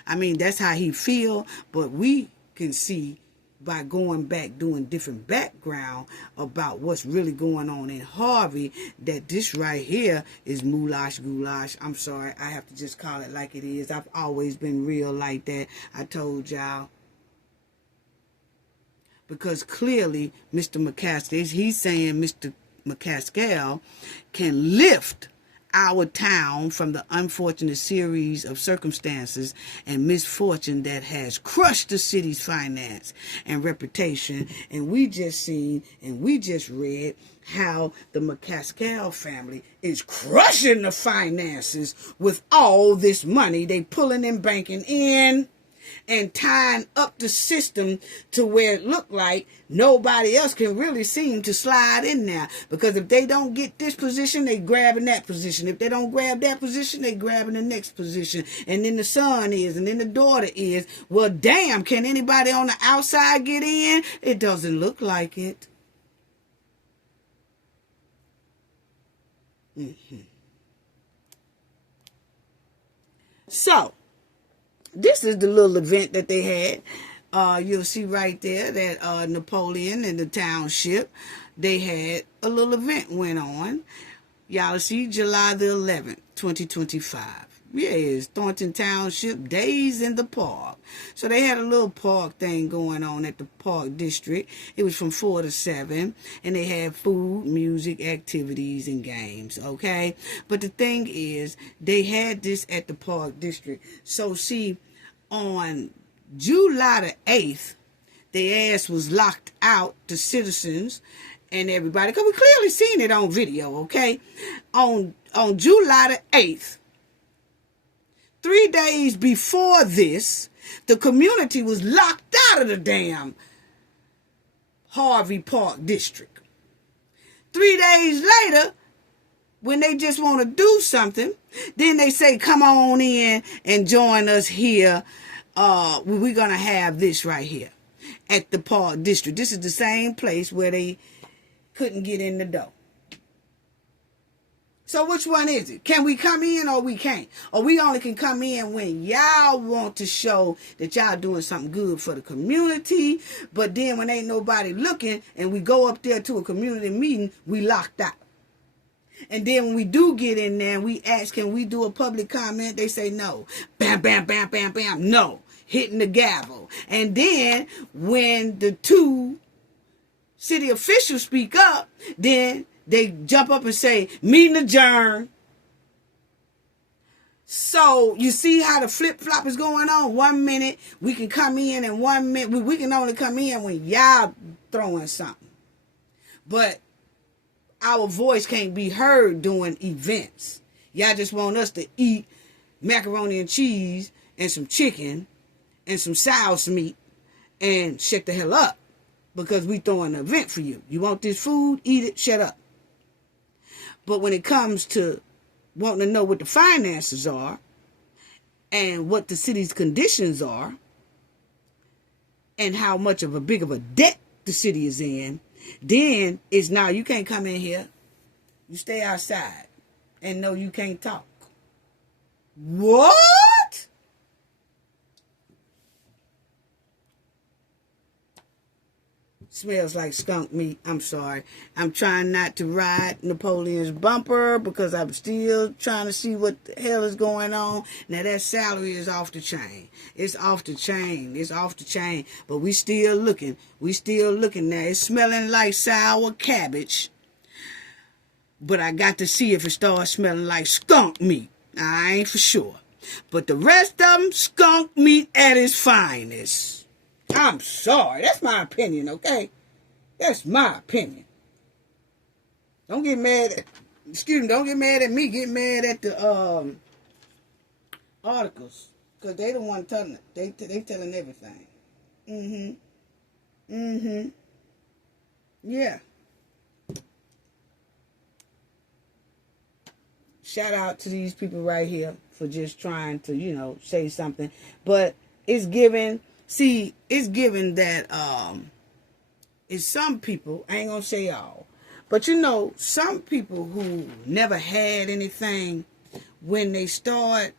I mean, that's how he feel. But we can see by going back, doing different background about what's really going on in Harvey, that this right here is moulash goulash. I'm sorry, I have to just call it like it is. I've always been real like that. I told y'all. Because clearly, Mr. McCaskill, he's saying Mr. McCaskill can lift our town from the unfortunate series of circumstances and misfortune that has crushed the city's finance and reputation. And we just seen and we just read how the McCaskill family is crushing the finances with all this money they pulling and banking in and tying up the system to where it looked like nobody else can really seem to slide in there. Because if they don't get this position, they grabbing that position. If they don't grab that position, they grabbing the next position. And then the son is, and then the daughter is. Well, damn, can anybody on the outside get in? It doesn't look like it. So, this is the little event that they had. You'll see right there that Napoleon and the township, they had a little event went on. Y'all see July the 11th, 2025. Yeah, it's Thornton Township Days in the Park. So they had a little park thing going on at the Park District. It was from 4 to 7. And they had food, music, activities, and games. Okay? But the thing is, they had this at the Park District. So see, on July the 8th, their ass was locked out to citizens and everybody, because we clearly seen it on video, okay? On July the 8th, 3 days before this, the community was locked out of the damn Harvey Park District. 3 days later, when they just want to do something, then they say, come on in and join us here. We're going to have this right here at the Park District. This is the same place where they couldn't get in the door. So which one is it? Can we come in or we can't? Or we only can come in when y'all want to show that y'all doing something good for the community, but then when ain't nobody looking and we go up there to a community meeting, we locked out. And then when we do get in there and we ask, can we do a public comment? They say no. Bam, bam, bam, bam, bam. No. Hitting the gavel. And then when the two city officials speak up, then they jump up and say, meeting adjourned. So you see how the flip-flop is going on? 1 minute we can come in, and 1 minute we can only come in when y'all throwing something. But our voice can't be heard doing events. Y'all just want us to eat macaroni and cheese and some chicken and some sow's meat and shut the hell up because we throwing an event for you. You want this food? Eat it. Shut up. But when it comes to wanting to know what the finances are and what the city's conditions are and how much of a big of a debt the city is in, then it's now you can't come in here. You stay outside and no, you can't talk. What? Smells like skunk meat. I'm sorry. I'm trying not to ride Napoleon's bumper because I'm still trying to see what the hell is going on. Now that salary is off the chain. It's off the chain. It's off the chain. But we still looking. We still looking now. It's smelling like sour cabbage. But I got to see if it starts smelling like skunk meat. I ain't for sure. But the rest of them, skunk meat at its finest. I'm sorry. That's my opinion, okay? That's my opinion. Don't get mad at, don't get mad at me. Get mad at the articles. Because they the one telling it. They telling everything. Yeah. Shout out to these people right here for just trying to, say something. But it's given... See, it's given that it's some people, I ain't gonna say all, but some people who never had anything, when they start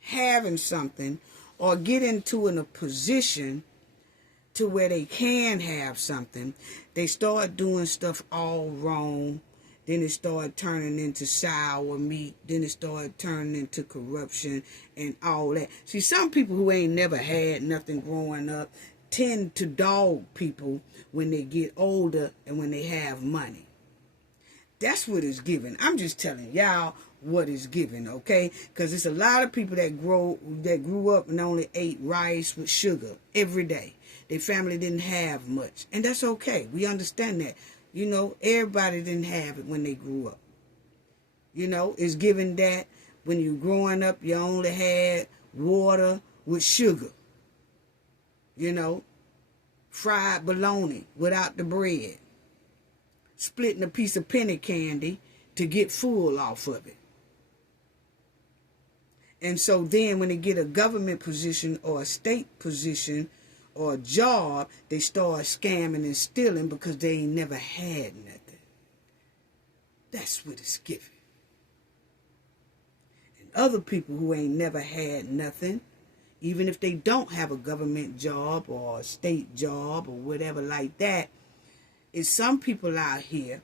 having something or get into a position to where they can have something, they start doing stuff all wrong. Then it started turning into sour meat. Then it started turning into corruption and all that. See, some people who ain't never had nothing growing up tend to dog people when they get older and when they have money. That's what it's given. I'm just telling y'all what it's given, okay? Because it's a lot of people that grew up and only ate rice with sugar every day. Their family didn't have much. And that's okay. We understand that. Everybody didn't have it when they grew up. It's given that when you're growing up, you only had water with sugar. Fried bologna without the bread. Splitting a piece of penny candy to get full off of it. And so then when they get a government position or a state position or a job, they start scamming and stealing because they ain't never had nothing. That's what it's given. And other people who ain't never had nothing, even if they don't have a government job or a state job or whatever like that, is some people out here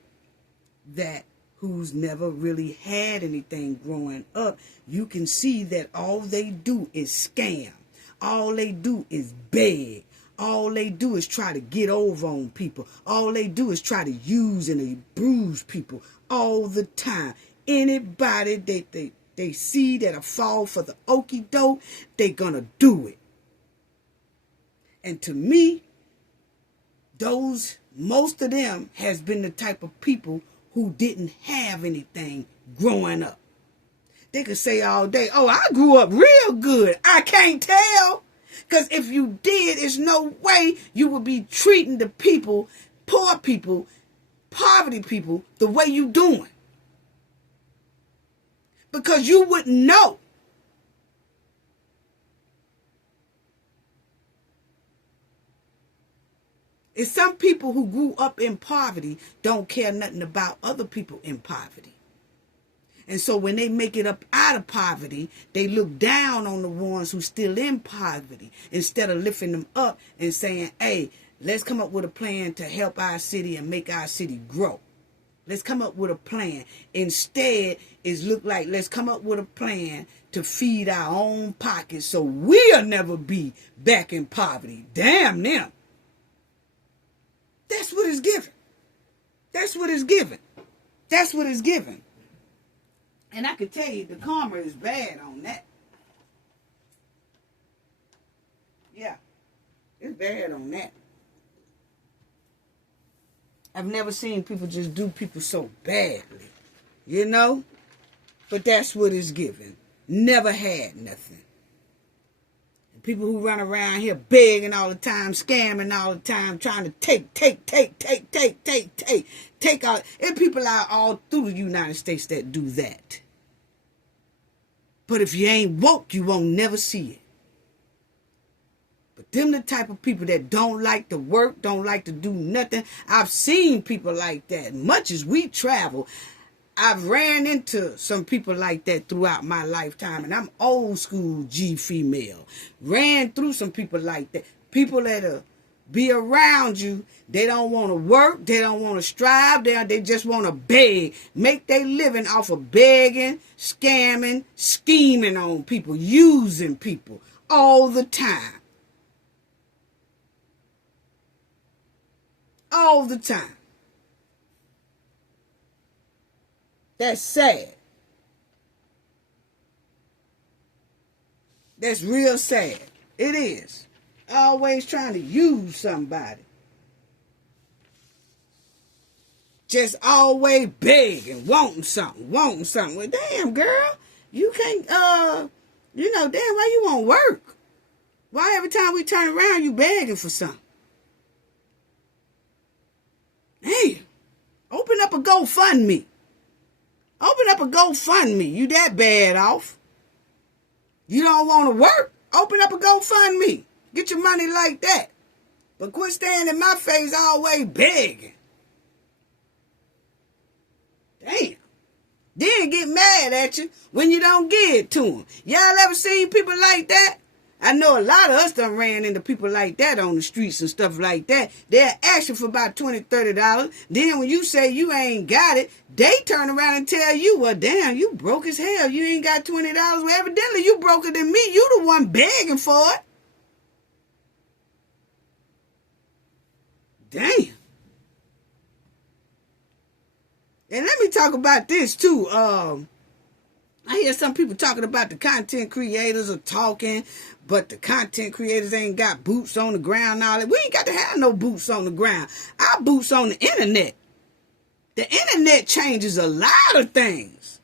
that who's never really had anything growing up. You can see that all they do is scam. All they do is beg. All they do is try to get over on people. All they do is try to use and abuse people all the time. Anybody they see that'll fall for the okie doke, they gonna do it. And to me, those most of them has been the type of people who didn't have anything growing up. They could say all day, oh, I grew up real good. I can't tell. Because if you did, there's no way you would be treating the people, poor people, poverty people, the way you doing. Because you wouldn't know. It's some people who grew up in poverty don't care nothing about other people in poverty. And so when they make it up out of poverty, they look down on the ones who still in poverty instead of lifting them up and saying, hey, let's come up with a plan to help our city and make our city grow. Let's come up with a plan. Instead, it's look like let's come up with a plan to feed our own pockets so we'll never be back in poverty. Damn them. That's what it's given. That's what it's given. That's what it's given. And I can tell you the karma is bad on that. Yeah, it's bad on that. I've never seen people just do people so badly, you know? But that's what it's given. Never had nothing. And people who run around here begging all the time, scamming all the time, trying to take all. And people out all through the United States that do that. But if you ain't woke, you won't never see it. But them the type of people that don't like to work, don't like to do nothing. I've seen people like that. Much as we travel, I've ran into some people like that throughout my lifetime. And I'm old school G female. Ran through some people like that. People that'll be around you. They don't want to work. They don't want to strive. They just want to beg. Make their living off of begging, scamming, scheming on people, using people all the time. All the time. That's sad. That's real sad. It is. Always trying to use somebody. Just always begging, wanting something. Well, damn, girl, you can't, damn, why you won't work? Why every time we turn around, you begging for something? Hey, open up a GoFundMe. Open up a GoFundMe. You that bad off. You don't want to work? Open up a GoFundMe. Get your money like that. But quit standing in my face always begging. Damn. Then get mad at you when you don't give it to them. Y'all ever seen people like that? I know a lot of us done ran into people like that on the streets and stuff like that. They'll ask you for about $20, $30. Then when you say you ain't got it, they turn around and tell you, well, damn, you broke as hell. You ain't got $20. Well, evidently you broker than me. You the one begging for it. Damn. And let me talk about this too. I hear some people talking about the content creators are talking, but the content creators ain't got boots on the ground and all that. We ain't got to have no boots on the ground. Our boots on the internet. The internet changes a lot of things.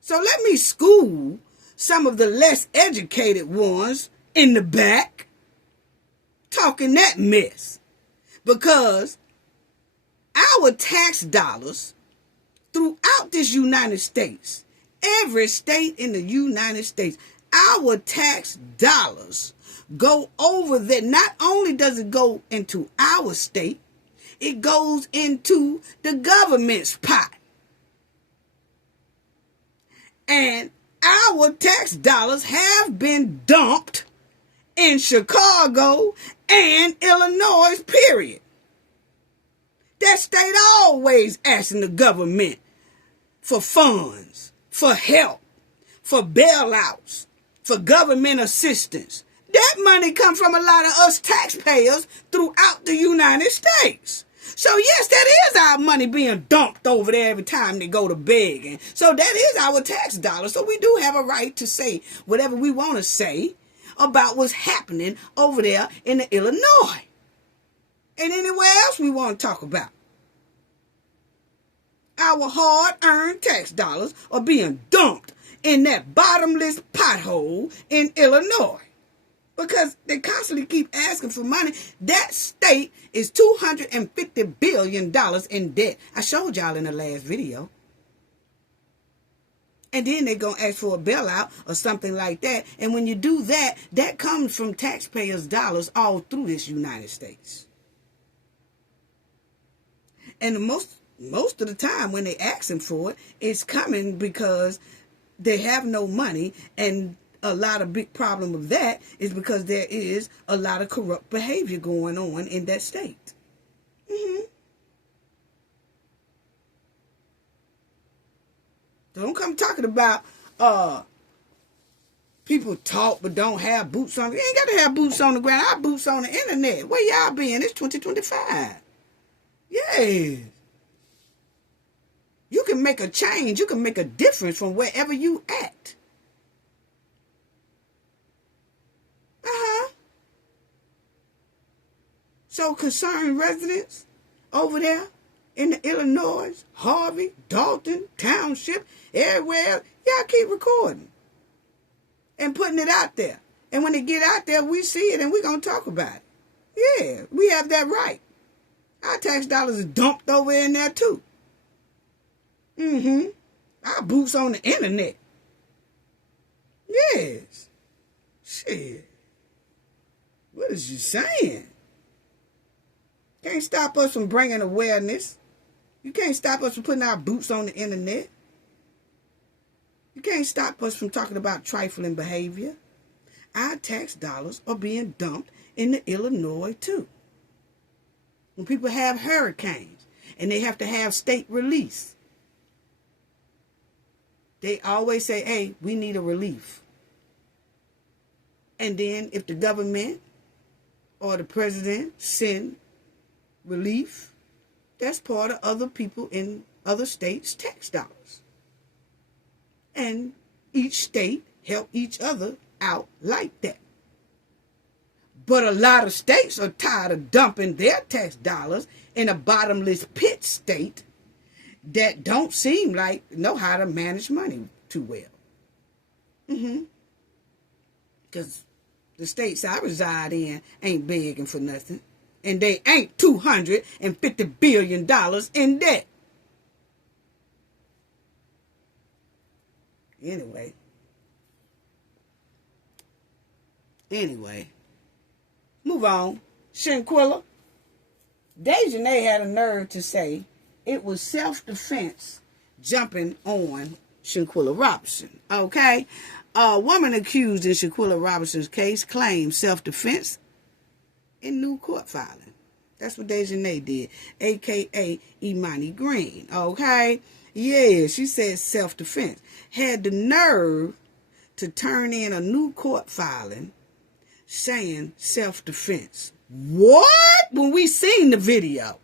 So let me school some of the less educated ones in the back talking that mess. Because our tax dollars throughout this United States, every state in the United States, our tax dollars go over there. Not only does it go into our state, it goes into the government's pot. And our tax dollars have been dumped in Chicago and Illinois, period. That state always asking the government for funds, for help, for bailouts, for government assistance. That money comes from a lot of us taxpayers throughout the United States. So yes, that is our money being dumped over there every time they go to begging. So that is our tax dollars. So we do have a right to say whatever we want to say about what's happening over there in Illinois. And anywhere else we want to talk about. Our hard-earned tax dollars are being dumped in that bottomless pothole in Illinois. Because they constantly keep asking for money. That state is $250 billion in debt. I showed y'all in the last video. And then they're going to ask for a bailout or something like that. And when you do that, that comes from taxpayers' dollars all through this United States. And most of the time when they asking for it, it's coming because they have no money. And a lot of big problem of that is because there is a lot of corrupt behavior going on in that state. Don't come talking about people talk but don't have boots on. You ain't got to have boots on the ground. I have boots on the internet. Where y'all been? It's 2025. Yes. You can make a change. You can make a difference from wherever you at. So concerned residents over there in the Illinois, Harvey, Dalton, Township, everywhere, y'all keep recording and putting it out there. And when it get out there, we see it and we're going to talk about it. Yeah, we have that right. Our tax dollars are dumped over in there too. Our boots on the internet. Yes. Shit. What is you saying? Can't stop us from bringing awareness. You can't stop us from putting our boots on the internet. You can't stop us from talking about trifling behavior. Our tax dollars are being dumped in the Illinois too. When people have hurricanes and they have to have state release, they always say, hey, we need a relief. And then if the government or the president send relief, that's part of other people in other states' tax dollars. And each state help each other out like that. But a lot of states are tired of dumping their tax dollars in a bottomless pit state that don't seem like know how to manage money too well. Because the states I reside in ain't begging for nothing. And they ain't $250 billion in debt. Anyway. Move on. Shanquella. Dejanay had a nerve to say it was self-defense jumping on Shanquilla Robinson. Okay? A woman accused in Shanquilla Robinson's case claimed self-defense in new court filing. That's what Dejanay did, a.k.a. Imani Green. Okay? Yeah, she said self-defense. Had the nerve to turn in a new court filing saying self-defense. What? When we seen the video.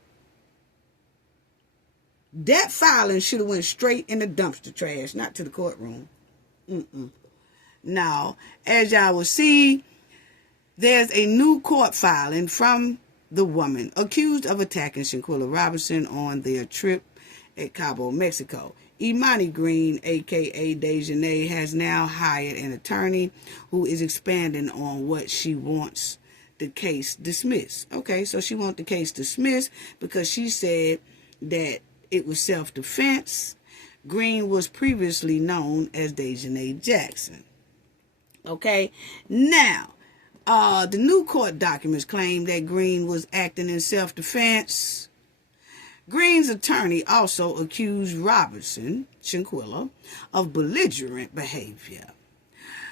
That filing should have went straight in the dumpster trash, not to the courtroom. Now, as y'all will see, there's a new court filing from the woman accused of attacking Shanquilla Robinson on their trip at Cabo, Mexico. Imani Green, a.k.a. Dejanay, has now hired an attorney who is expanding on what she wants the case dismissed. Okay, so she wants the case dismissed because she said that it was self-defense. Green was previously known as Dejanay Jackson. Okay, now, the new court documents claim that Green was acting in self-defense. Green's attorney also accused Robinson, Shanquilla, of belligerent behavior.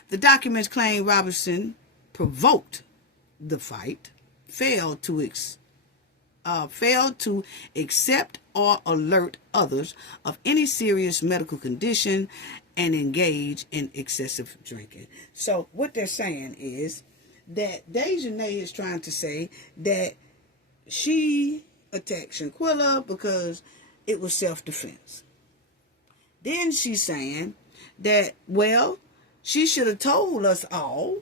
The documents claim Robinson provoked the fight, failed to accept or alert others of any serious medical condition, and engage in excessive drinking. So what they're saying is that Dejanay is trying to say that she attacked Shanquilla because it was self-defense. Then she's saying that, well, she should have told us all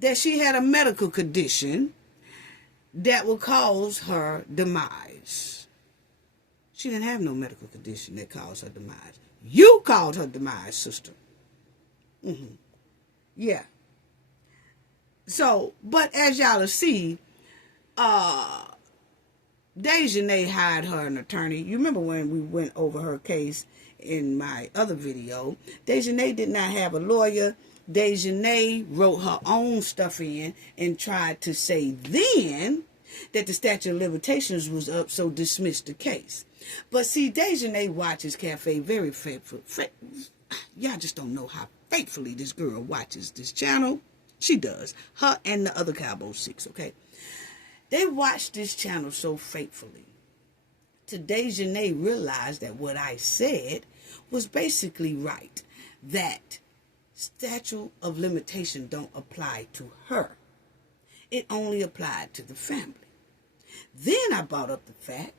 that she had a medical condition that would cause her demise. She didn't have no medical condition that caused her demise. You called her demise, sister. Yeah. So, but as y'all will see, Dejanay hired her an attorney. You remember when we went over her case in my other video? Dejanay did not have a lawyer. Dejanay wrote her own stuff in and tried to say then that the statute of limitations was up, so dismissed the case. But see, Dejanay watches Cafe very faithful. Y'all just don't know how faithfully this girl watches this channel. She does. Her and the other Cowboy 6, okay? They watch this channel so faithfully. Today, Dejanay realized that what I said was basically right. That statute of limitation don't apply to her. It only applied to the family. Then I brought up the fact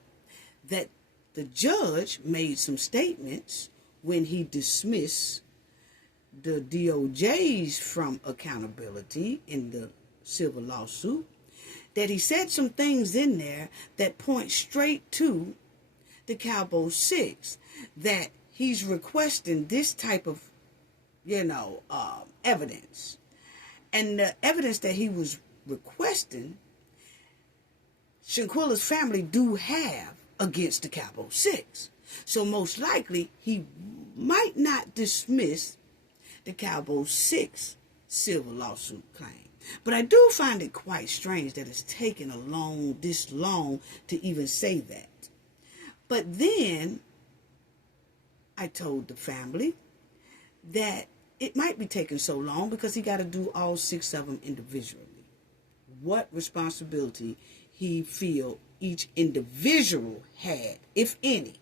that the judge made some statements when he dismissed the DOJ's from accountability in the civil lawsuit, that he said some things in there that point straight to the Cowboy 6, that he's requesting this type of, evidence. And the evidence that he was requesting, Shanquila's family do have against the Cowboy 6. So most likely, he might not dismiss the Cowboy 6 civil lawsuit claim. But I do find it quite strange that it's taken this long to even say that. But then I told the family that it might be taking so long because he got to do all 6 of them individually. What responsibility he feel each individual had, if any,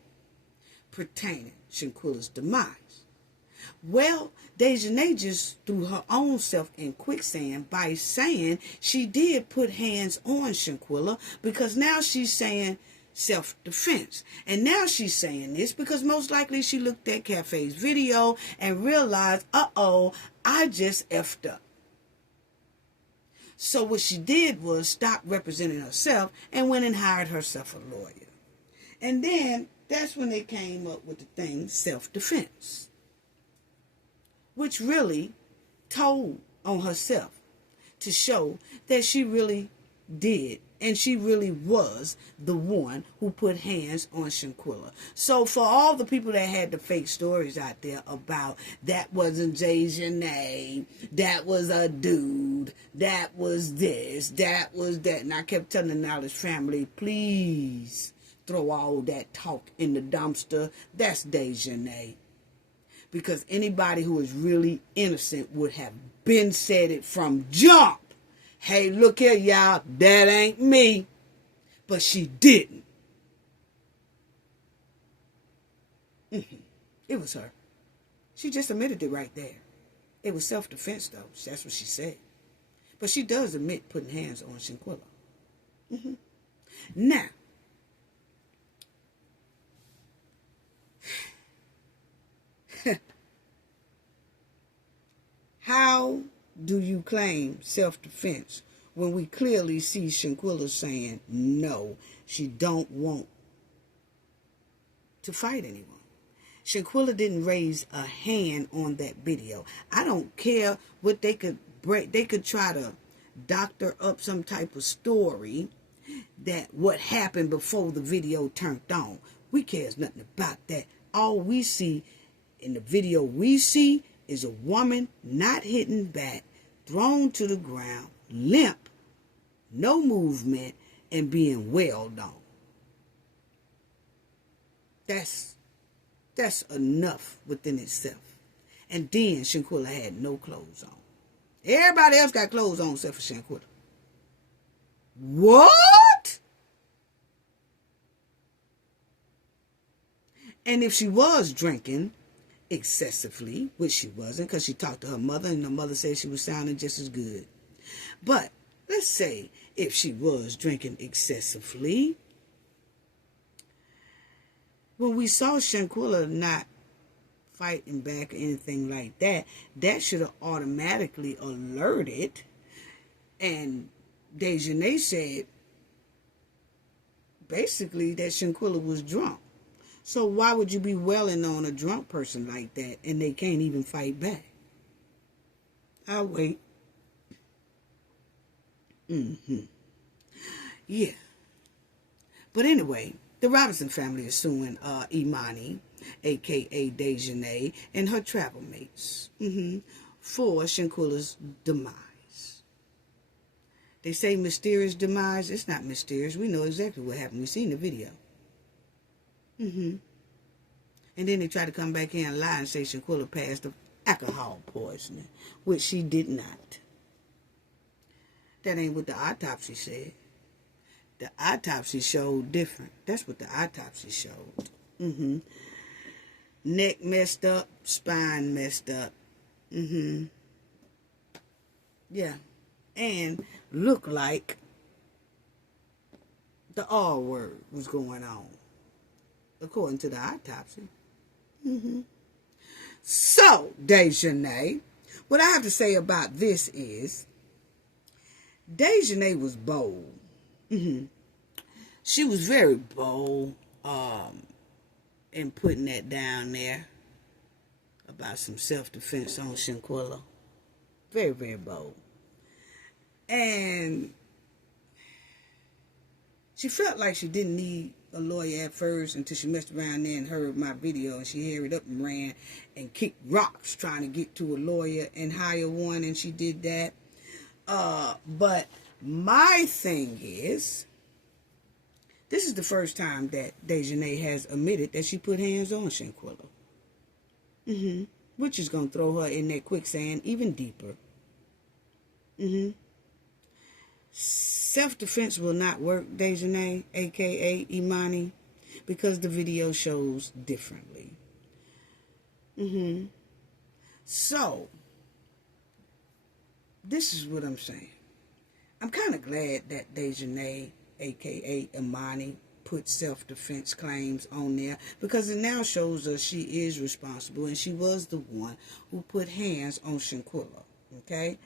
pertaining Shanquila's demise. Well, Dejanay just threw her own self in quicksand by saying she did put hands on Shanquilla, because now she's saying self-defense. And now she's saying this because most likely she looked at Cafe's video and realized, I just effed up. So what she did was stop representing herself and went and hired herself a lawyer. And then that's when they came up with the thing self-defense, which really told on herself to show that she really did, and she really was the one who put hands on Shanquilla. So for all the people that had the fake stories out there about that wasn't Dejanay, that was a dude, that was this, that was that, and I kept telling the Knowledge family, please throw all that talk in the dumpster. That's Dejanay. Because anybody who is really innocent would have been said it from jump. Hey, look here, y'all, that ain't me. But she didn't. It was her. She just admitted it right there. It was self-defense, though. That's what she said. But she does admit putting hands on Shanquilla. Now, how do you claim self-defense when we clearly see Shanquilla saying no, she don't want to fight anyone? Shanquilla didn't raise a hand on that video. I don't care what they could break. They could try to doctor up some type of story that what happened before the video turned on. We cares nothing about that. All we see in the video is a woman not hitting back, thrown to the ground, limp, no movement, and being wailed on. That's enough within itself. And then Shanquilla had no clothes on. Everybody else got clothes on except for Shanquilla. What? And if she was drinking excessively, which she wasn't, because she talked to her mother and her mother said she was sounding just as good. But let's say if she was drinking excessively, when we saw Shanquilla not fighting back or anything like that, that should have automatically alerted. And Dejanay said basically that Shanquilla was drunk. So why would you be welling on a drunk person like that and they can't even fight back? I'll wait. Yeah. But anyway, the Robinson family is suing Imani, a.k.a. Dejanay, and her travel mates for Shanquilla's demise. They say mysterious demise. It's not mysterious. We know exactly what happened. We've seen the video. And then they try to come back in and lie and say Shanquilla passed of alcohol poisoning, which she did not. That ain't what the autopsy said. The autopsy showed different. That's what the autopsy showed. Neck messed up, spine messed up. Yeah. And looked like the R word was going on, according to the autopsy. So, Dejanay, what I have to say about this is, Dejanay was bold. She was very bold in putting that down there about some self-defense on Shanquilla. Very, very bold. And she felt like she didn't need a lawyer at first until she messed around there and heard my video, and she hurried up and ran and kicked rocks trying to get to a lawyer and hire one, and she did that. But my thing is, this is the first time that Dejanay has admitted that she put hands on Shanquilla. Which is going to throw her in that quicksand even deeper. Self-defense will not work, Dejanay, a.k.a. Imani, because the video shows differently. So, this is what I'm saying. I'm kind of glad that Dejanay, a.k.a. Imani, put self-defense claims on there, because it now shows us she is responsible and she was the one who put hands on Shanquilla. Okay?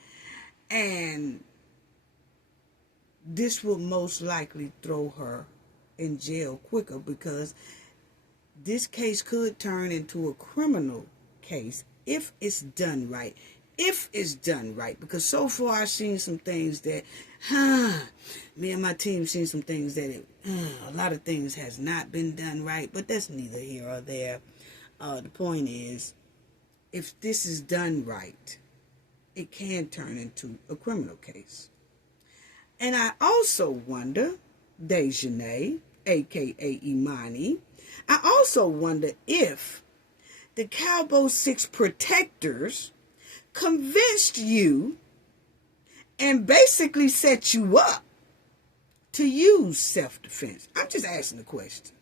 And this will most likely throw her in jail quicker, because this case could turn into a criminal case if it's done right. If it's done right. Because so far I've seen some things that, me and my team seen some things that a lot of things has not been done right. But that's neither here or there. The point is, if this is done right, it can turn into a criminal case. And I also wonder, Dejanay, a.k.a. Imani, I also wonder if the Cowboy 6 protectors convinced you and basically set you up to use self-defense. I'm just asking the question.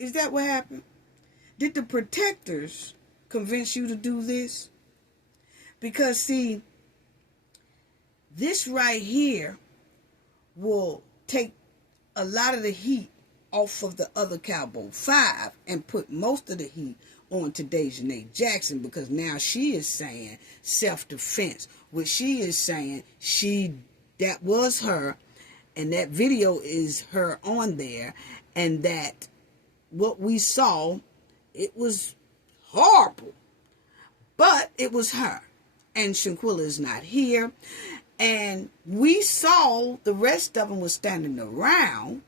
Is that what happened? Did the protectors convince you to do this? Because, see, this right here will take a lot of the heat off of the other Cowboy 5 and put most of the heat on to Dejanay Jackson, because now she is saying self-defense, which she is saying that was her, and that video is her on there, and that what we saw, it was horrible, but it was her, and Shanquilla is not here, and we saw the rest of them was standing around,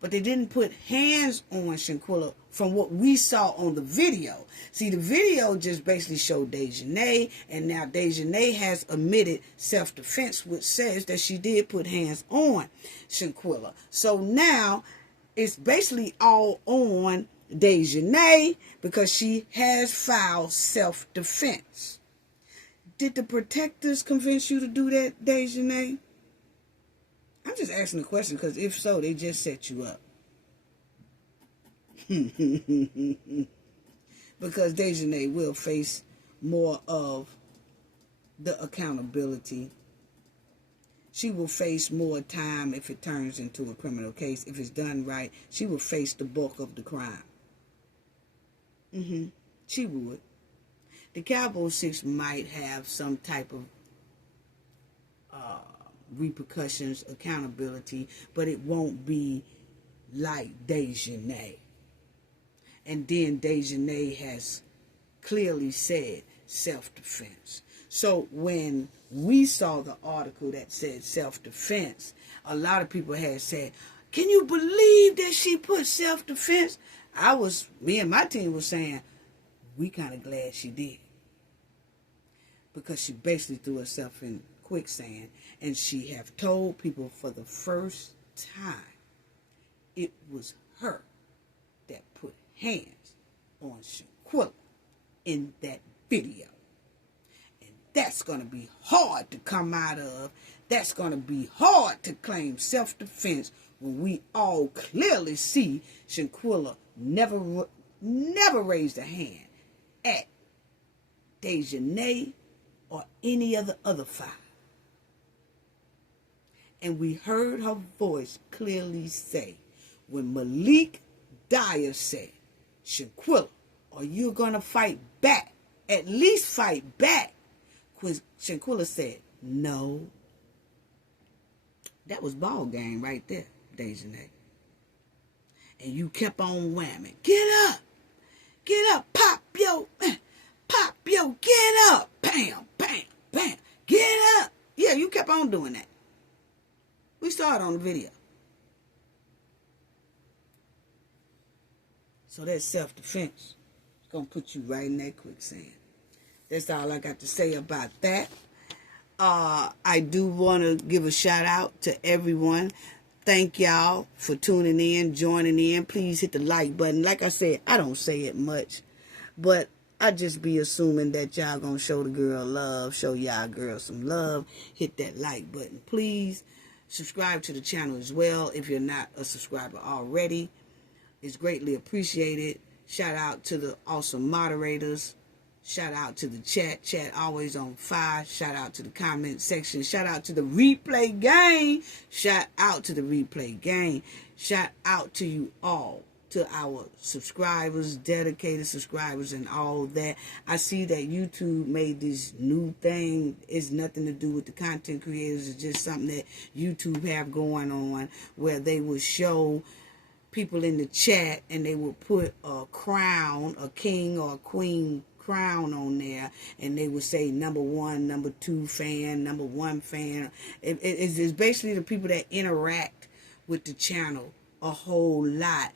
but they didn't put hands on Shanquilla from what we saw on the video. See, the video just basically showed Dejanay, and now Dejanay has admitted self-defense, which says that she did put hands on Shanquilla. So now it's basically all on Dejanay because she has filed self-defense. Did the protectors convince you to do that, Dejanay? I'm just asking the question, because if so, they just set you up. Because Dejanay will face more of the accountability. She will face more time if it turns into a criminal case. If it's done right, she will face the bulk of the crime. She would. The Cowboy 6 might have some type of repercussions, accountability, but it won't be like Dejanay. And then Dejanay has clearly said self-defense. So when we saw the article that said self-defense, a lot of people had said, can you believe that she put self-defense? Me and my team was saying, we kind of glad she did. Because she basically threw herself in quicksand, and she have told people for the first time it was her that put hands on Shanquilla in that video. And that's going to be hard to come out of. That's going to be hard to claim self-defense when we all clearly see Shanquilla never raised a hand at Dejanay or any of the other five. And we heard her voice clearly say, when Malik Dyer said, Shanquilla, are you going to fight back? At least fight back. Shanquilla said, no. That was ball game right there, Dejanay. And you kept on whamming. Get up. Get up. Pop yo. Get up. Bam, bam, bam. Get up. Yeah, you kept on doing that. We saw it on the video. So that's self-defense. It's going to put you right in that quicksand. That's all I got to say about that. I do want to give a shout out to everyone. Thank y'all for tuning in, joining in. Please hit the like button. Like I said, I don't say it much, but I just be assuming that y'all gonna show the girl love, show y'all girl some love. Hit that like button, please. Subscribe to the channel as well if you're not a subscriber already. It's greatly appreciated. Shout out to the awesome moderators. Shout out to the chat. Chat always on fire. Shout out to the comment section. Shout out to the replay gang. Shout out to the replay gang. Shout out to you all. To our subscribers, dedicated subscribers and all that. I see that YouTube made this new thing. It's nothing to do with the content creators. It's just something that YouTube have going on where they will show people in the chat and they will put a crown, a king or a queen crown on there, and they would say number 1, number 2 fan, number 1 fan. It's basically the people that interact with the channel a whole lot.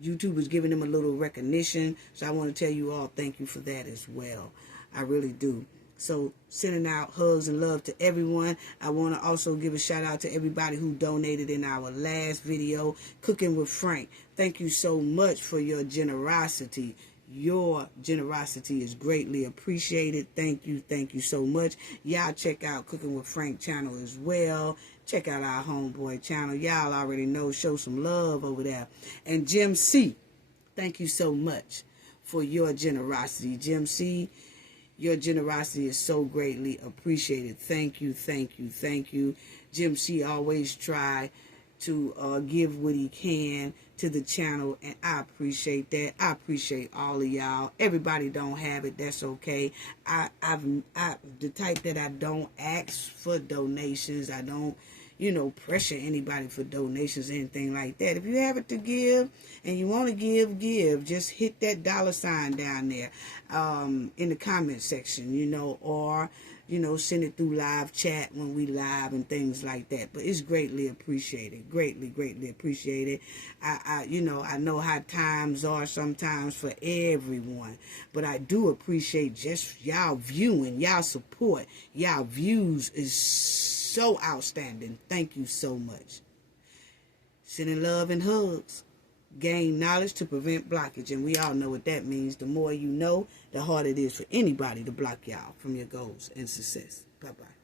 YouTube is giving them a little recognition, so I want to tell you all thank you for that as well. I really do. So sending out hugs and love to everyone. I want to also give a shout out to everybody who donated in our last video, Cooking with Frank. Thank you so much for your generosity. Your generosity is greatly appreciated. Thank you so much. Y'all check out Cooking with Frank channel as well. Check out our homeboy channel. Y'all already know. Show some love over there. And Jim C, thank you so much for your generosity. Jim C, your generosity is so greatly appreciated. Thank you. Jim C always try to give what he can to the channel, and I appreciate that. I appreciate all of y'all. Everybody don't have it, that's okay. I'm the type that I don't ask for donations. I don't, pressure anybody for donations or anything like that. If you have it to give and you want to give. Just hit that $sign down there in the comment section, or send it through live chat when we live and things like that. But it's greatly appreciated. Greatly appreciated. I know how times are sometimes for everyone. But I do appreciate just y'all viewing, y'all support, y'all views is so outstanding. Thank you so much. Sending love and hugs. Gain knowledge to prevent blockage, and we all know what that means. The more you know, the harder it is for anybody to block y'all from your goals and success. Bye-bye.